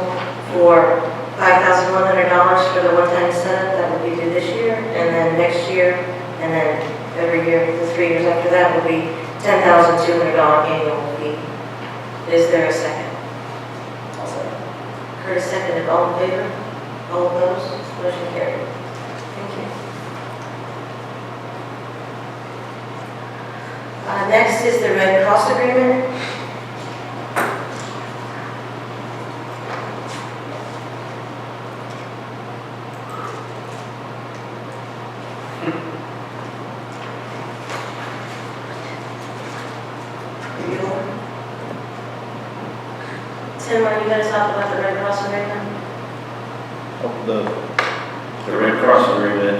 for $5,100 for the one-time setup that will be due this year, and then next year, and then every year, the 3 years after that will be $10,200 annual fee. Is there a second? I'll second. Curtis seconded. All in favor? All opposed? Motion carried. Thank you. Next is the Red Cross agreement. Tim, are you going to talk about the Red Cross agreement? The Red Cross agreement,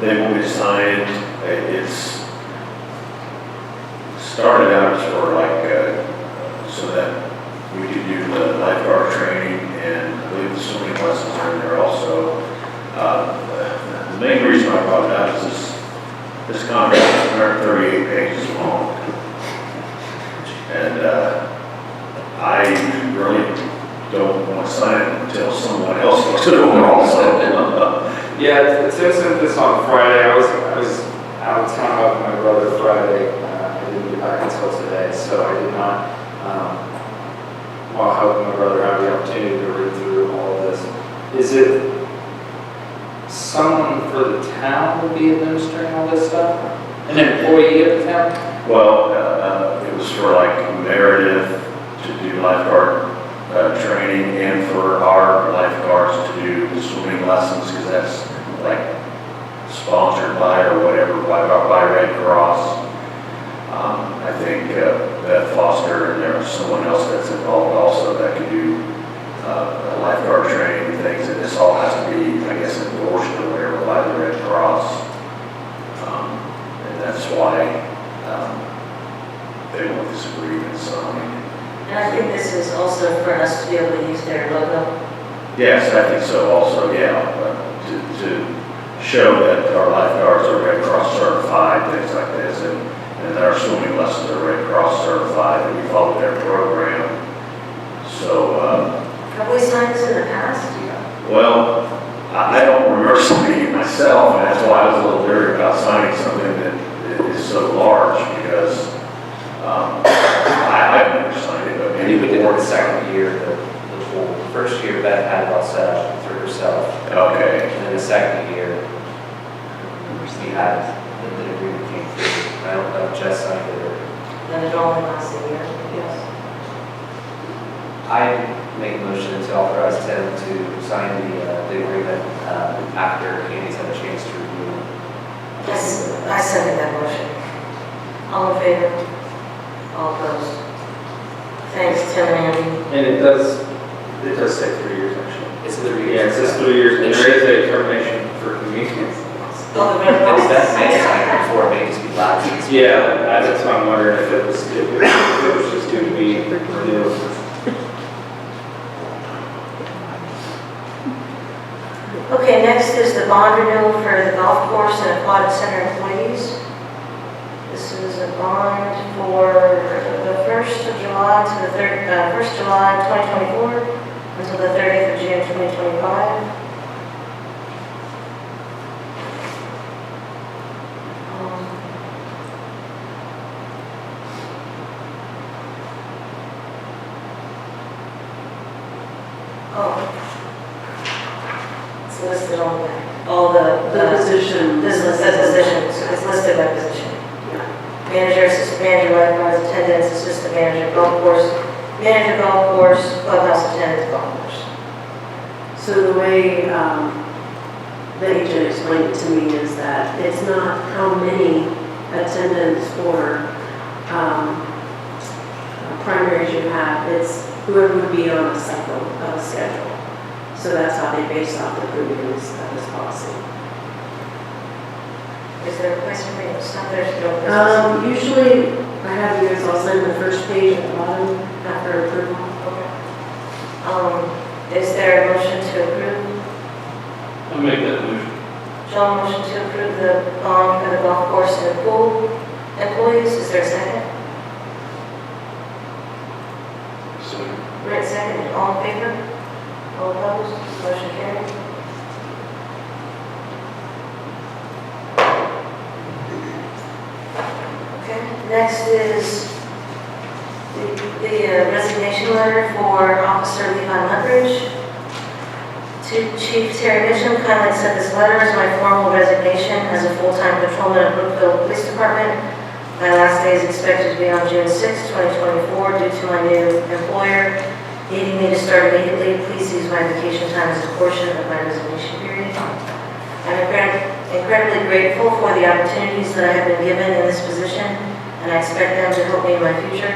they will be signed. It's started out as for so that we could do the lifeguard training, and I believe the swimming lessons are in there also. The main reason I brought it up is this contract is 138 pages long, and I really don't want to sign it until someone else looks it over also. Yeah, Tim sent this on Friday. I was out of town with my brother Friday. I didn't get back until today, so I did not. While helping my brother have the opportunity to read through all of this, is it someone for the town would be administering all this stuff? An employee of the town? Well, it was for Meredith to do lifeguard training, and for our lifeguards to do the swimming lessons, because that's sponsored by or whatever by Red Cross. I think Beth Foster and there's someone else that's involved also that can do lifeguard training and things, and this all has to be, I guess, endorsed or whatever by the Red Cross. And that's why they want this agreement signed. And I think this is also for us to be able to use their logo. Yes, I think so also, yeah, to show that our lifeguards are Red Cross certified, things like this, and our swimming lessons are Red Cross certified, and we follow their program. So, Have we signed this in the past? well, I don't remember signing it myself, and that's why I was a little leery about signing something that is so large, because I've never signed it, but I maybe think we did it board the second year, the first year Beth had it all set up through herself. Okay. And then the second year, we had the agreement came through. I don't know if Jess signed it or. Then it only lasts a year. Yes. I make a motion to authorize Tim to sign the agreement after Candy's had a chance to review it. I second that motion. All in favor? All opposed? Thanks, Tim and Andy. And it does say 3 years actually. It's 3 years. Yeah, it says 3 years, and there is a termination for convenience. Oh, the Red It's Cross. that may sign before it may just be lapsed. Yeah, that's why I'm wondering if it was just due to be renewed. Okay, next is the bond renewal for the golf course and aquatic center employees. This is a bond for the 1st of July to the 1st July 2024 until the 30th of June 2025. It's listed on all the positions. Positions. It's listed by position. Manager, assistant manager, lifeguards, attendants, assistant manager, golf course, manager, golf course, clubhouse attendants, golf course. So the way Betty Jo explained it to me is that it's not how many attendants or primaries you have, it's whoever would be on a cycle of a schedule. So that's how they base off the premiums of this policy. Is there a place for me to stop? There's no place. Usually I have you guys all sign the first page at the bottom after approval. Is there a motion to approve? I make that motion. John, motion to approve the bond for the golf course and pool employees. Is there a second? Brett, second. All in favor? All opposed? Motion carried. Okay, next is the resignation letter for Officer Levi Lumbridge. To Chief Terry Mitchum, kindly accept this letter as my formal resignation as a full-time patrolman of Brookville Police Department. My last day is expected to be on June 6, 2024, due to my new employer needing me to start immediately. Please use my vacation time as a portion of my resignation period. I'm incredibly grateful for the opportunities that I have been given in this position, and I expect them to help me in my future.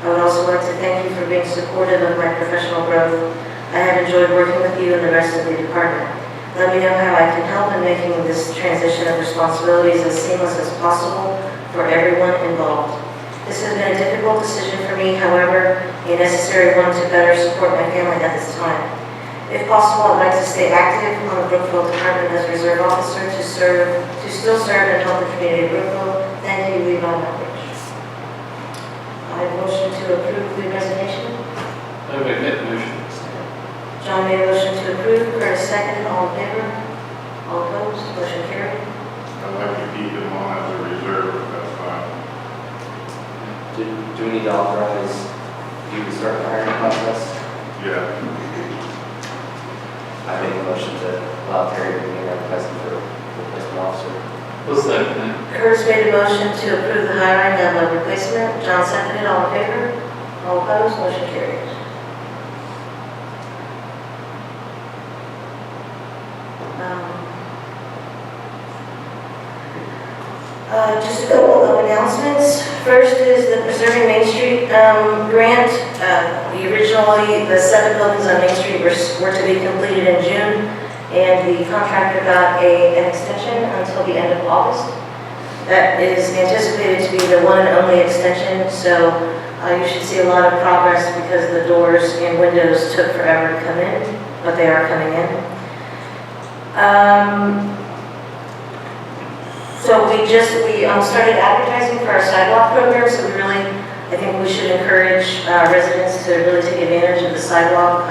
I would also like to thank you for being supportive of my professional growth. I have enjoyed working with you and the rest of the department. Let me know how I can help in making this transition of responsibilities as seamless as possible for everyone involved. This has been a difficult decision for me, however, a necessary one to better support my family at this time. If possible, I'd like to stay active on the Brookville Department as reserve officer to still serve and help the community of Brookville. Thank you, Levi Lumbridge. I motion to approve the resignation. I make that motion. John made a motion to approve, Curtis seconded, all in favor? All opposed, motion carried. I'd like to keep him on as a reserve, if that's fine. Do we need to authorize you to start the hiring process? Yeah. I make a motion to allow Terry to be requested for replacement officer. What's that? Curtis made a motion to approve the hiring of a replacement, John seconded, all in favor? All opposed, motion carried. Just a couple of announcements. First is the Preserving Main Street grant. Originally, the 7 buildings on Main Street were to be completed in June, and the contractor got an extension until the end of August. That is anticipated to be the one and only extension, so you should see a lot of progress because the doors and windows took forever to come in, but they are coming in. So we started advertising for our sidewalk program, so I think we should encourage residents to really take advantage of the sidewalk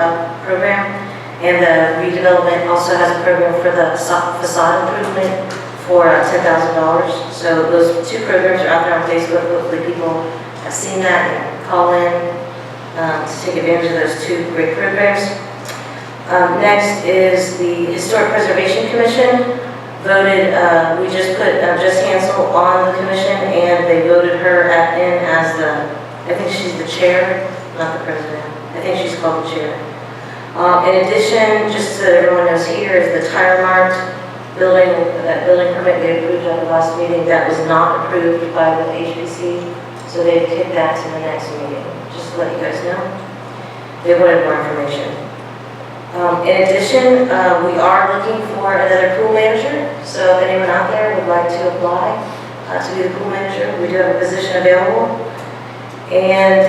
program. And the redevelopment also has a program for the facade improvement for $10,000. So those 2 programs are out there on Facebook. Hopefully people have seen that and call in to take advantage of those 2 great programs. Next is the Historic Preservation Commission. Voted, we just put Jess Hansel on the commission, and they voted her in as I think she's the chair, not the president. I think she's called the chair. In addition, just so everyone knows here, is the Tire Mart building permit we approved at the last meeting that was not approved by the HPC, so they've kicked that to the next meeting, just to let you guys know. They wanted more information. In addition, we are looking for another pool manager, so if anyone out there would like to apply to be the pool manager, we do have a position available. And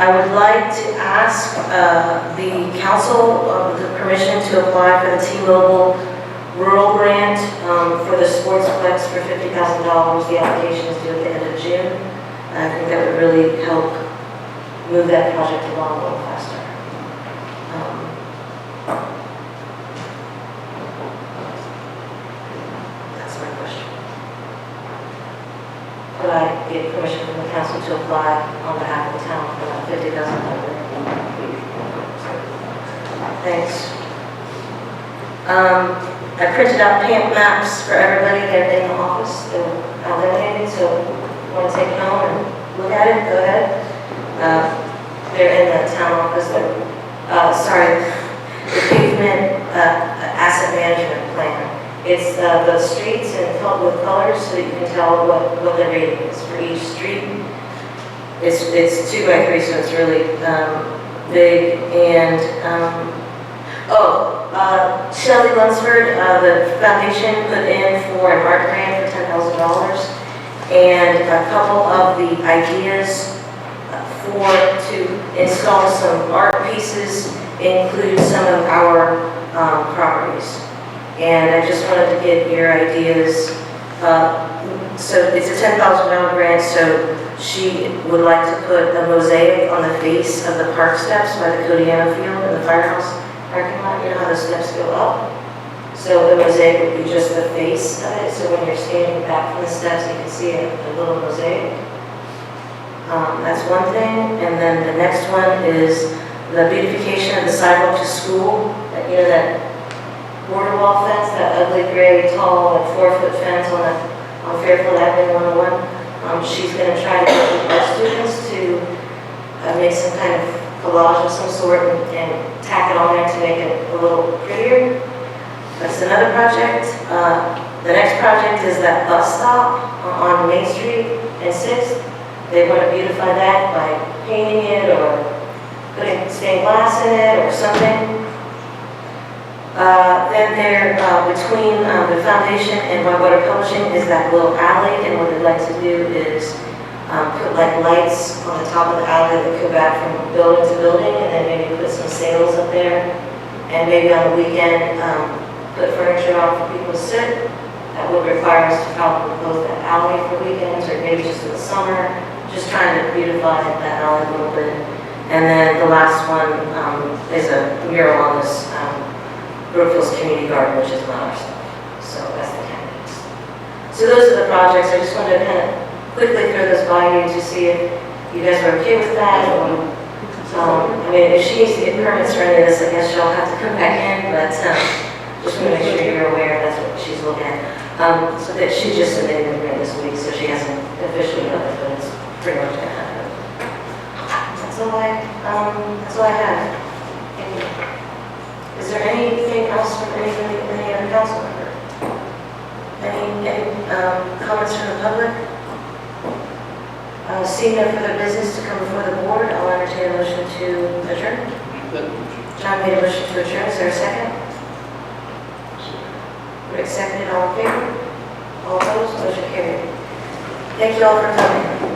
I would like to ask the council the permission to apply for the T-Mobile Rural Grant for the Sportsplex for $50,000. The application is due at the end of June. I think that would really help move that project along a little faster. That's my question. Could I get permission from the council to apply on behalf of the town for that $50,000? Thanks. I printed out camp maps for everybody. They're in the office. They're laminated, so if you want to take it home and look at it, go ahead. They're in the town office. The pavement asset management plan. It's the streets and filled with colors so that you can tell what the rating is for each street. It's 2 by 3, so it's really big. And Shelley Lunsford, the foundation put in for an art grant for $10,000, and a couple of the ideas to install some art pieces include some of our properties. And I just wanted to get your ideas. So it's a $10,000 grant, so she would like to put a mosaic on the face of the park steps by the Codiana Field in the firehouse parking lot. You know how the steps go up? So the mosaic would be just the face of it, so when you're standing back from the steps, you can see a little mosaic. That's one thing. And then the next one is the beautification of the sidewalk to school. You know, that border wall fence, that ugly gray, tall, like 4-foot fence on Fairfield Avenue 101. She's going to try to get our students to make some kind of collage of some sort and tack it on there to make it a little prettier. That's another project. The next project is that bus stop on Main Street and 6th. They want to beautify that by painting it or putting stained glass in it or something. Then there, between the foundation and Whitewater Publishing is that little alley, and what they'd like to do is put like lights on the top of the alley that go back from building to building, and then maybe put some sails up there, and maybe on the weekend put furniture out for people to sit. That would require us to probably close that alley for weekends, or maybe just in the summer, just trying to beautify that alley a little bit. And then the last one is a mural on this Brookville's community garden, which is not our stuff. So that's the candidates. So those are the projects. I just wanted to kind of quickly throw this by you to see if you guys are okay with that. Or, I mean, if she needs to get permits for any of this, I guess she'll have to come back in, but just want to make sure you're aware that's what she's looking at. So that she just submitted the grant this week, so she hasn't officially done it, but it's pretty much going to happen. That's all I have. Thank you. Is there anything else from any other council member? Any comments from the public? Seeing no further business to come before the board, I'll entertain a motion to adjourn. John made a motion to adjourn. Is there a second? Rick seconded. All in favor? All opposed? Motion carried. Thank you all for coming.